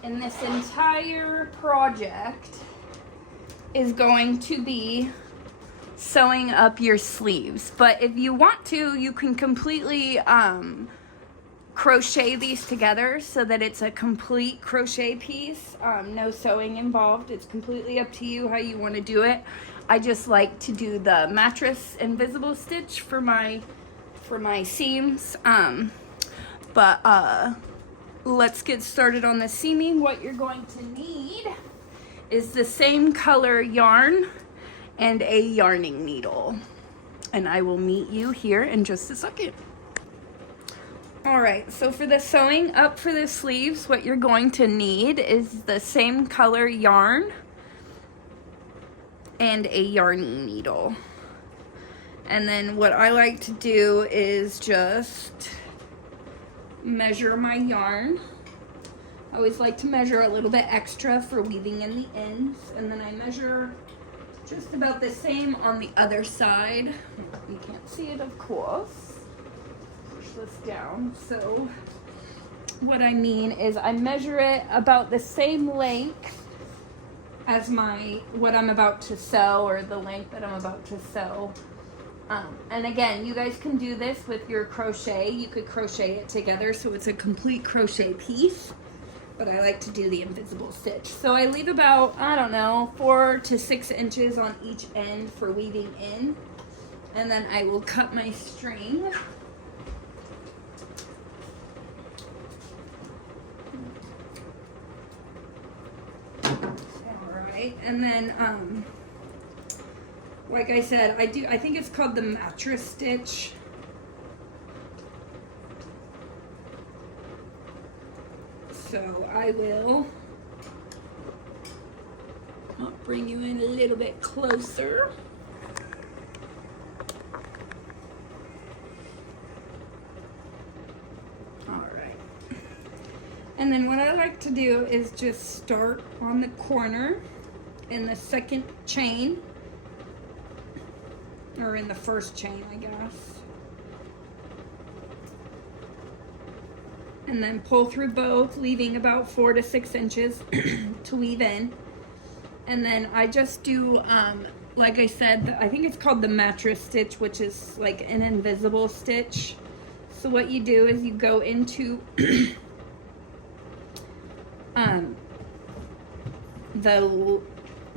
in this entire project is going to be sewing up your sleeves. But if you want to, you can completely crochet these together so that it's a complete crochet piece. No sewing involved. It's completely up to you how you want to do it. I just like to do the mattress invisible stitch for my seams. Let's get started on the seaming. What you're going to need is the same color yarn and a yarning needle. And I will meet you here in just a second. All right, so for the sewing up for the sleeves, what you're going to need is the same color yarn and a yarning needle. And then what I like to do is just measure my yarn. I always like to measure a little bit extra for weaving in the ends, and then I measure just about the same on the other side. You can't see it, of course. Push this down. So what I mean is I measure it about the same length as what I'm about to sew, or the length that I'm about to sew. And again, you guys can do this with your crochet. You could crochet it together so it's a complete crochet piece, but I like to do the invisible stitch. So I leave about, I don't know, 4 to 6 inches on each end for weaving in, and then I will cut my string. All right, and then like I said, I think it's called the mattress stitch. So I will bring you in a little bit closer. All right. And then what I like to do is just start on the corner in the second chain, or in the first chain, I guess. And then pull through both, leaving about 4 to 6 inches to weave in. And then I just do, like I said, I think it's called the mattress stitch, which is like an invisible stitch. So what you do is you go into the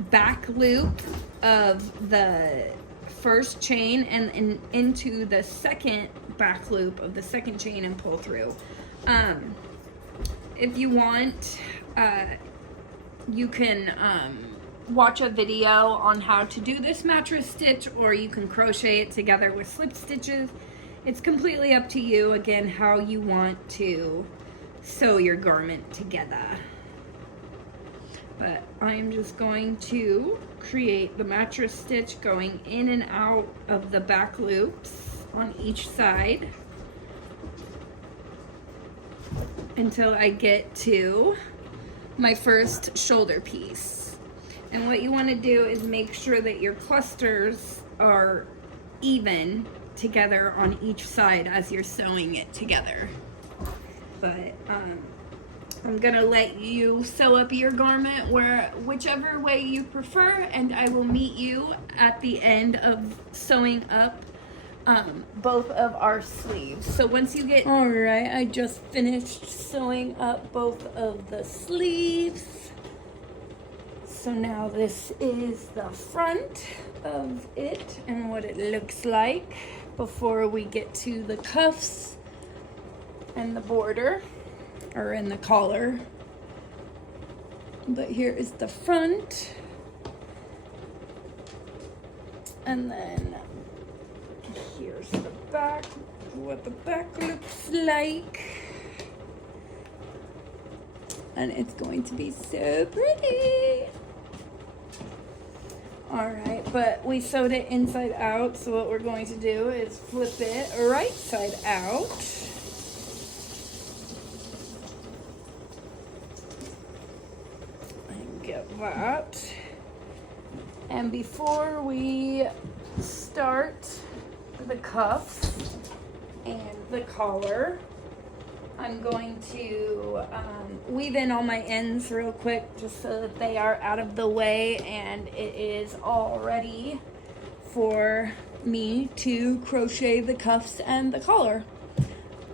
back loop of the first chain and into the second back loop of the second chain and pull through. If you want, you can watch a video on how to do this mattress stitch, or you can crochet it together with slip stitches. It's completely up to you, again, how you want to sew your garment together. But I'm just going to create the mattress stitch going in and out of the back loops on each side until I get to my first shoulder piece. And what you want to do is make sure that your clusters are even together on each side as you're sewing it together. But I'm gonna let you sew up your garment whichever way you prefer, and I will meet you at the end of sewing up both of our sleeves. So once you get... All right, I just finished sewing up both of the sleeves. So now this is the front of it and what it looks like before we get to the cuffs and the border, or in the collar. But here is the front, and then here's the back, what the back looks like. And it's going to be so pretty. All right, but we sewed it inside out, so what we're going to do is flip it right side out. And get that. And before we start the cuffs and the collar, I'm going to weave in all my ends real quick just so that they are out of the way and it is all ready for me to crochet the cuffs and the collar.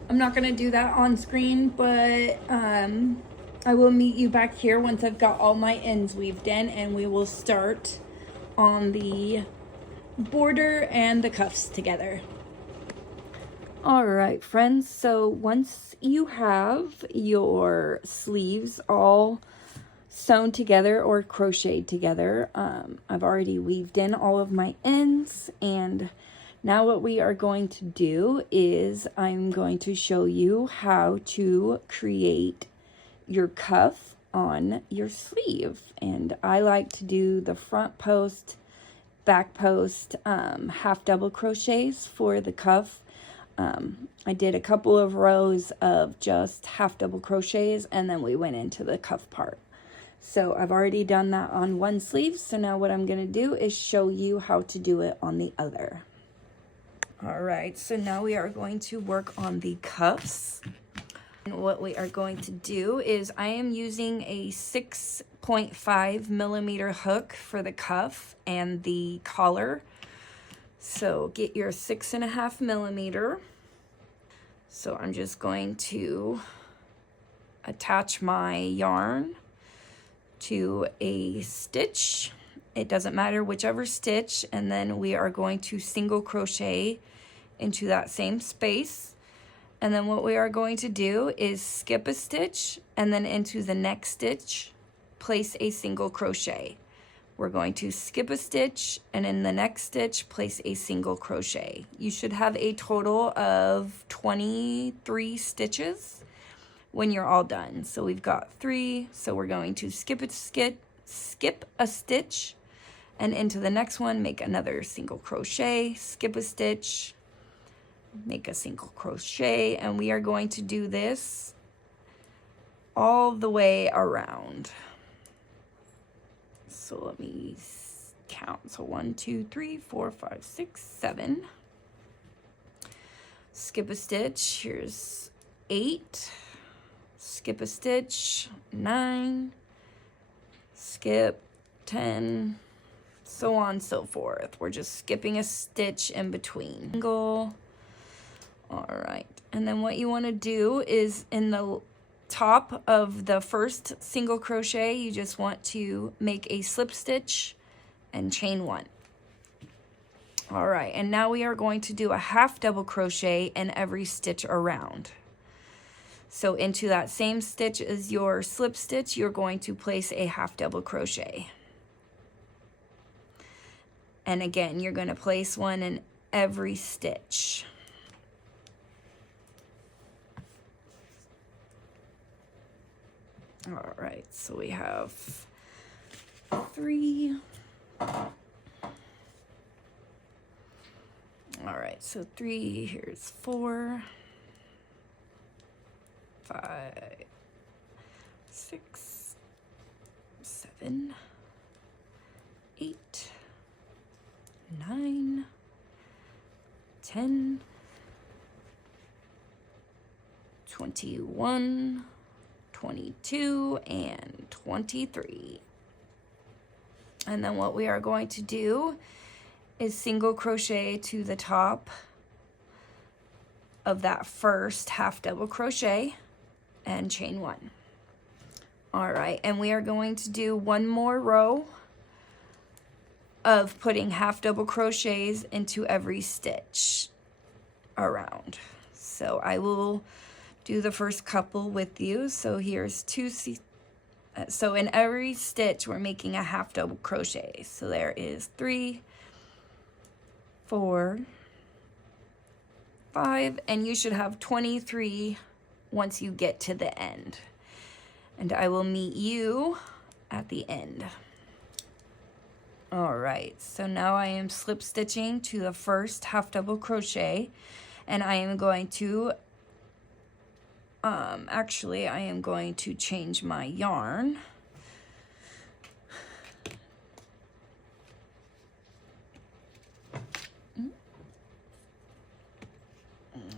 I'm not gonna do that on screen, but I will meet you back here once I've got all my ends weaved in, and we will start on the border and the cuffs together. All right, friends, so once you have your sleeves all sewn together or crocheted together, I've already weaved in all of my ends, and now what we are going to do is I'm going to show you how to create your cuff on your sleeve. And I like to do the front post, back post, half double crochets for the cuff. I did a couple of rows of just half double crochets, and then we went into the cuff part. So I've already done that on one sleeve, so now what I'm going to do is show you how to do it on the other. All right, so now we are going to work on the cuffs. And what we are going to do is I am using a 6.5 millimeter hook for the cuff and the collar. So get your 6.5 millimeter. So I'm just going to attach my yarn to a stitch. It doesn't matter whichever stitch, and then we are going to single crochet into that same space. And then what we are going to do is skip a stitch, and then into the next stitch place a single crochet. We're going to skip a stitch, and in the next stitch place a single crochet. You should have a total of 23 stitches when you're all done. So we've got 3, so we're going to skip a stitch, and into the next one make another single crochet, skip a stitch, make a single crochet, and we are going to do this all the way around. So let me count. So 1, 2, 3, 4, 5, 6, 7. Skip a stitch. Here's 8. Skip a stitch. 9. Skip 10. So on and so forth. We're just skipping a stitch in between. Single. All right. And then what you want to do is in the top of the first single crochet, you just want to make a slip stitch and chain 1. All right, and now we are going to do a half double crochet in every stitch around. So into that same stitch as your slip stitch, you're going to place a half double crochet. And again, you're going to place one in every stitch. All right, so we have 3. All right, so 3, here's 4, 5, 6, 7, 8, 9, 10, 21, 22, and 23. And then what we are going to do is single crochet to the top of that first half double crochet and chain 1. All right, and we are going to do one more row of putting half double crochets into every stitch around. So I will do the first couple with you. So here's 2. So in every stitch we're making a half double crochet. So there is 3, 4, 5, and you should have 23 once you get to the end. And I will meet you at the end. All right, so now I am slip stitching to the first half double crochet, and I am going to actually I am going to change my yarn.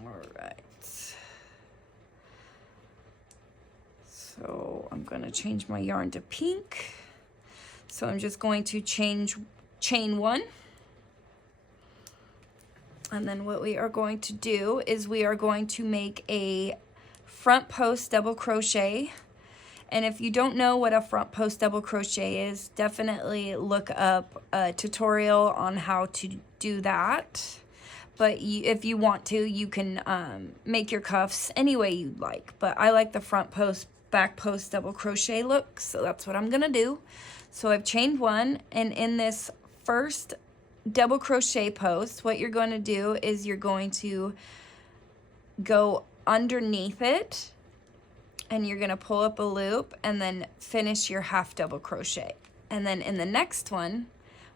All right, so I'm going to change my yarn to pink. So I'm just going to chain 1 And then what we are going to do is we are going to make a front post double crochet. And if you don't know what a front post double crochet is, definitely look up a tutorial on how to do that. But if you want to, you can make your cuffs any way you like. But I like the front post, back post double crochet look, so that's what I'm gonna do. So I've chained one, and in this first double crochet post, what you're going to do is you're going to go underneath it, and you're going to pull up a loop and then finish your half double crochet. And then in the next one,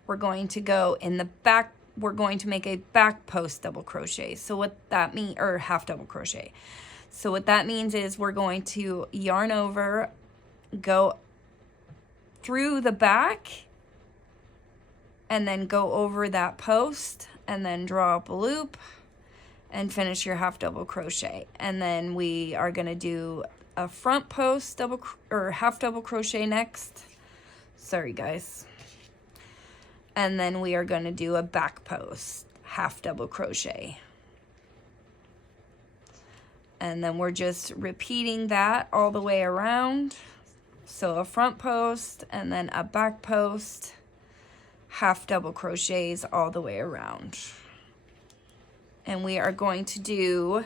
we're going to go in the back, we're going to make a back post double crochet. So what that means, or half double crochet. So what that means is we're going to yarn over, go through the back, and then go over that post, and then draw up a loop and finish your half double crochet. And then we are going to do a front post double or half double crochet next. Sorry guys. And then we are going to do a back post half double crochet. And then we're just repeating that all the way around. So a front post and then a back post, half double crochets all the way around. And we are going to do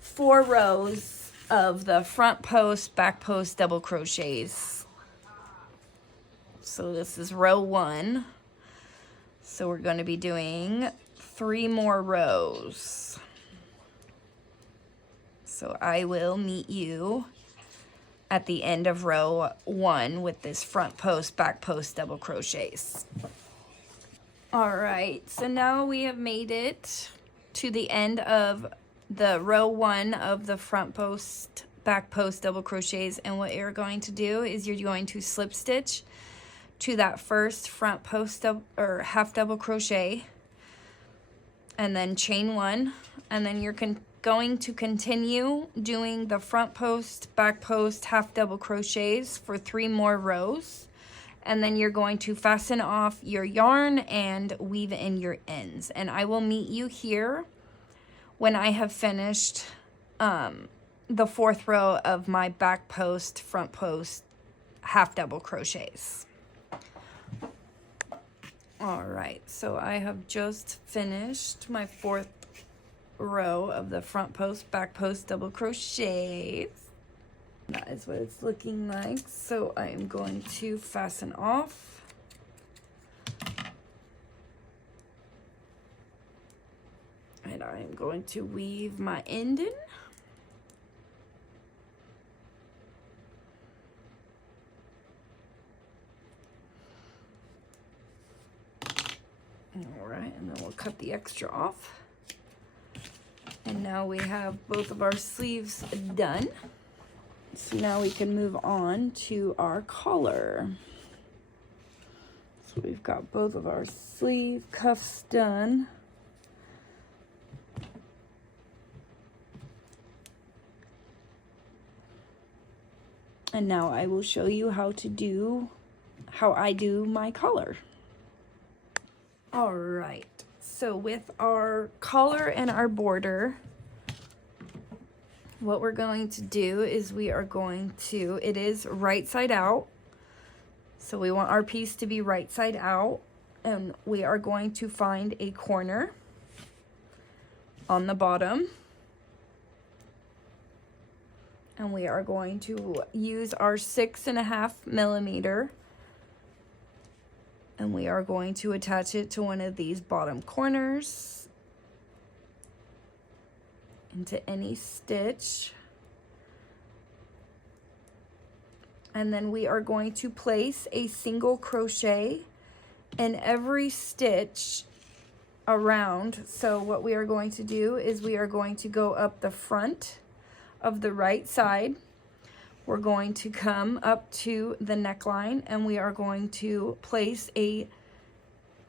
4 rows of the front post, back post double crochets. So this is row 1. So we're going to be doing 3 more rows. So I will meet you at the end of row 1 with this front post, back post double crochets. All right, so now we have made it to the end of the row 1 of the front post, back post double crochets, and what you're going to do is you're going to slip stitch to that first front post or half double crochet, and then chain 1, and then you're going to continue doing the front post, back post, half double crochets for 3 more rows, and then you're going to fasten off your yarn and weave in your ends. And I will meet you here when I have finished the 4th row of my back post, front post, half double crochets. All right, so I have just finished my 4th row of the front post, back post double crochets. That is what it's looking like. So I am going to fasten off. And I am going to weave my end in. All right, and then we'll cut the extra off. And now we have both of our sleeves done. So now we can move on to our collar. So we've got both of our sleeve cuffs done. And now I will show you how I do my collar. All right. So with our collar and our border, what we're going to do is it is right side out. So we want our piece to be right side out, and we are going to find a corner on the bottom. And we are going to use our 6.5 millimeter, and we are going to attach it to one of these bottom corners into any stitch. And then we are going to place a single crochet in every stitch around. So what we are going to do is we are going to go up the front of the right side. We're going to come up to the neckline, and we are going to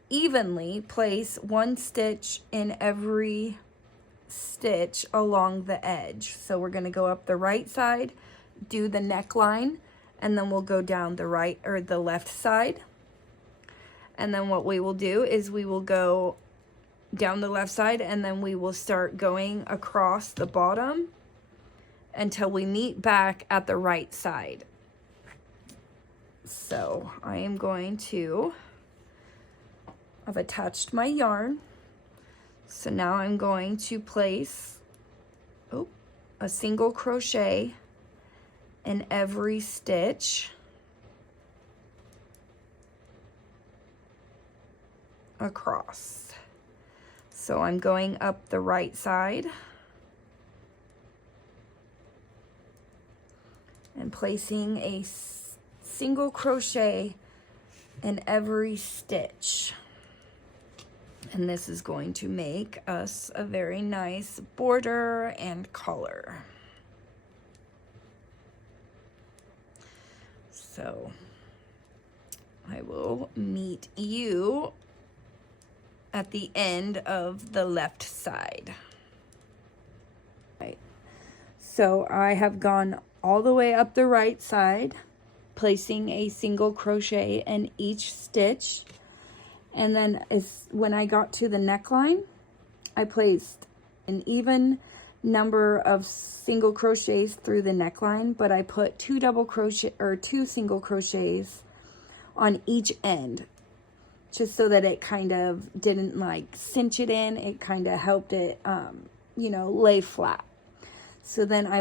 evenly place 1 stitch in every stitch along the edge. So we're going to go up the right side, do the neckline, and then we'll go down the right or the left side. And then what we will do is we will go down the left side, and then we will start going across the bottom until we meet back at the right side. So I am going to, I've attached my yarn. So now I'm going to place a single crochet in every stitch across. So I'm going up the right side and placing a single crochet in every stitch. And this is going to make us a very nice border and collar. So I will meet you at the end of the left side. Right. So I have gone all the way up the right side, placing a single crochet in each stitch. And then when I got to the neckline, I placed an even number of single crochets through the neckline, but I put two single crochets on each end, just so that it kind of didn't like cinch it in. It kind of helped it, lay flat. So then I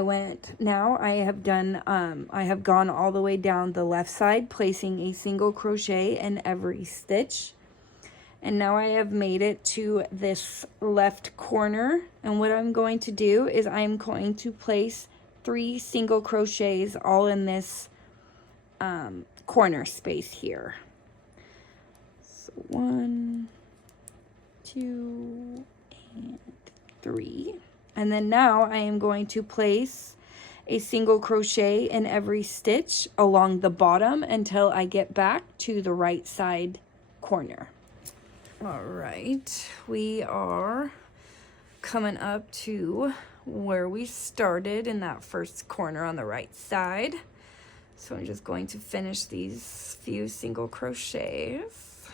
have gone all the way down the left side, placing a single crochet in every stitch. And now I have made it to this left corner. And what I'm going to do is I'm going to place 3 single crochets all in this corner space here. So 1, 2, and 3. And then now I am going to place a single crochet in every stitch along the bottom until I get back to the right side corner. All right, we are coming up to where we started in that first corner on the right side. So I'm just going to finish these few single crochets.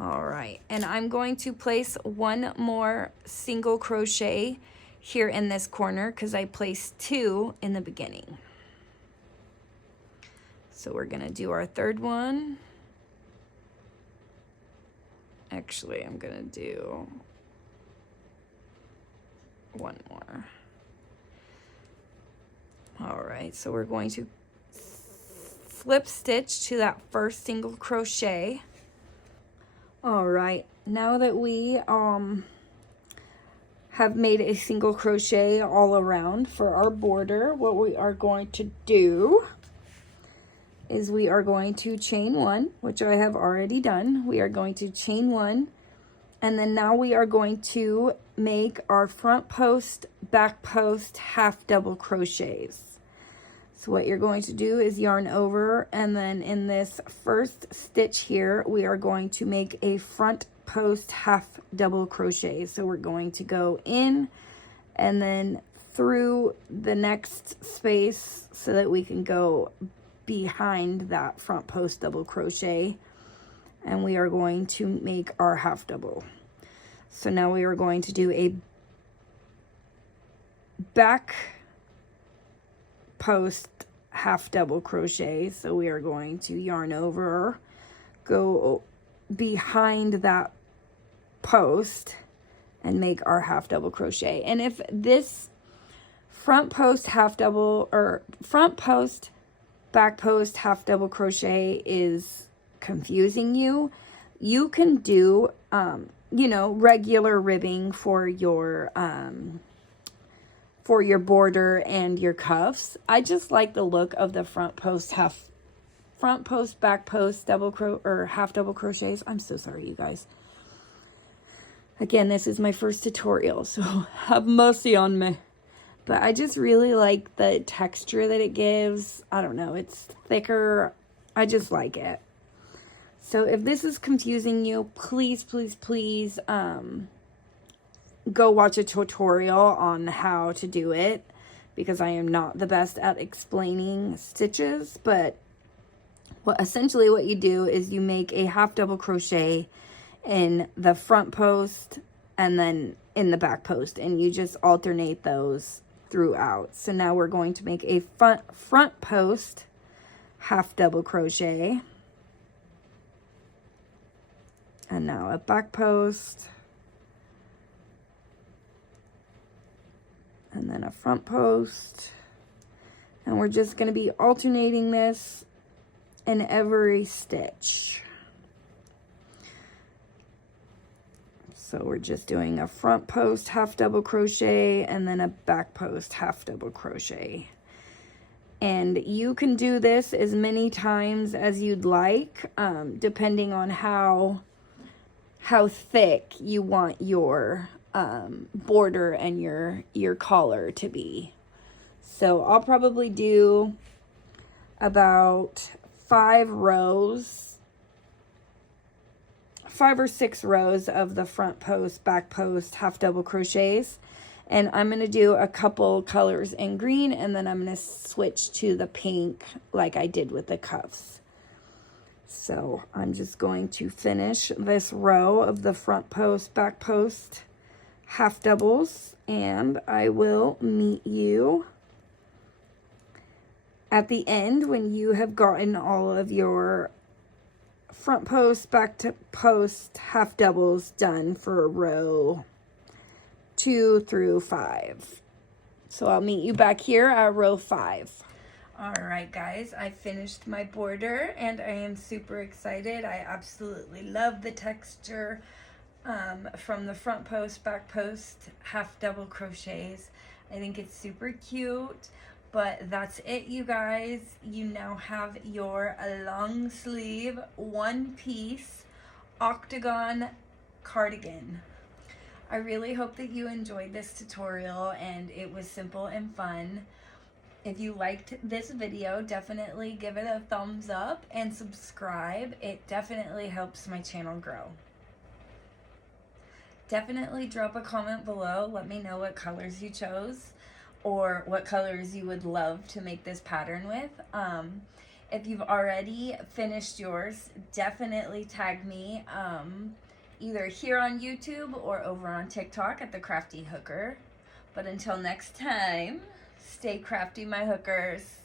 All right, and I'm going to place one more single crochet here in this corner because I placed 2 in the beginning. So we're gonna do our third one. Actually, I'm gonna do one more. All right, so we're going to slip stitch to that first single crochet. All right, now that we have made a single crochet all around for our border, what we are going to do is we are going to chain 1, which I have already done. We are going to chain 1, and then now we are going to make our front post, back post, half double crochets. So what you're going to do is yarn over, and then in this first stitch here, we are going to make a front post half double crochet. So we're going to go in and then through the next space so that we can go behind that front post double crochet, and we are going to make our half double. So now we are going to do a back post half double crochet. So we are going to yarn over, go behind that post, and make our half double crochet. And if this front post half double or front post back post half double crochet is confusing you, you can do regular ribbing for your border and your cuffs. I just like the look of the front post back post half double crochets. I'm so sorry, you guys. Again, this is my first tutorial, so have mercy on me. But I just really like the texture that it gives. I don't know, it's thicker. I just like it. So if this is confusing you, please, please, please go watch a tutorial on how to do it, because I am not the best at explaining stitches, but Well, essentially what you do is you make a half double crochet in the front post and then in the back post, and you just alternate those throughout. So now we're going to make a front post half double crochet, and now a back post, and then a front post, and we're just going to be alternating this in every stitch. So we're just doing a front post half double crochet and then a back post half double crochet. And you can do this as many times as you'd like, depending on how thick you want your border and your collar to be. So I'll probably do about 5 or 6 rows of the front post, back post, half double crochets. And I'm going to do a couple colors in green, and then I'm going to switch to the pink like I did with the cuffs. So I'm just going to finish this row of the front post, back post, half doubles, and I will meet you at the end when you have gotten all of your front post, back to post, half doubles done for row 2 through 5. So I'll meet you back here at row 5. All right, guys, I finished my border and I am super excited. I absolutely love the texture from the front post, back post, half double crochets. I think it's super cute. But that's it, you guys. You now have your long sleeve, one piece octagon cardigan. I really hope that you enjoyed this tutorial and it was simple and fun. If you liked this video, definitely give it a thumbs up and subscribe. It definitely helps my channel grow. Definitely drop a comment below. Let me know what colors you chose, or what colors you would love to make this pattern with. If you've already finished yours, definitely tag me either here on YouTube or over on TikTok at The Crafty Hooker. But until next time, stay crafty, my hookers.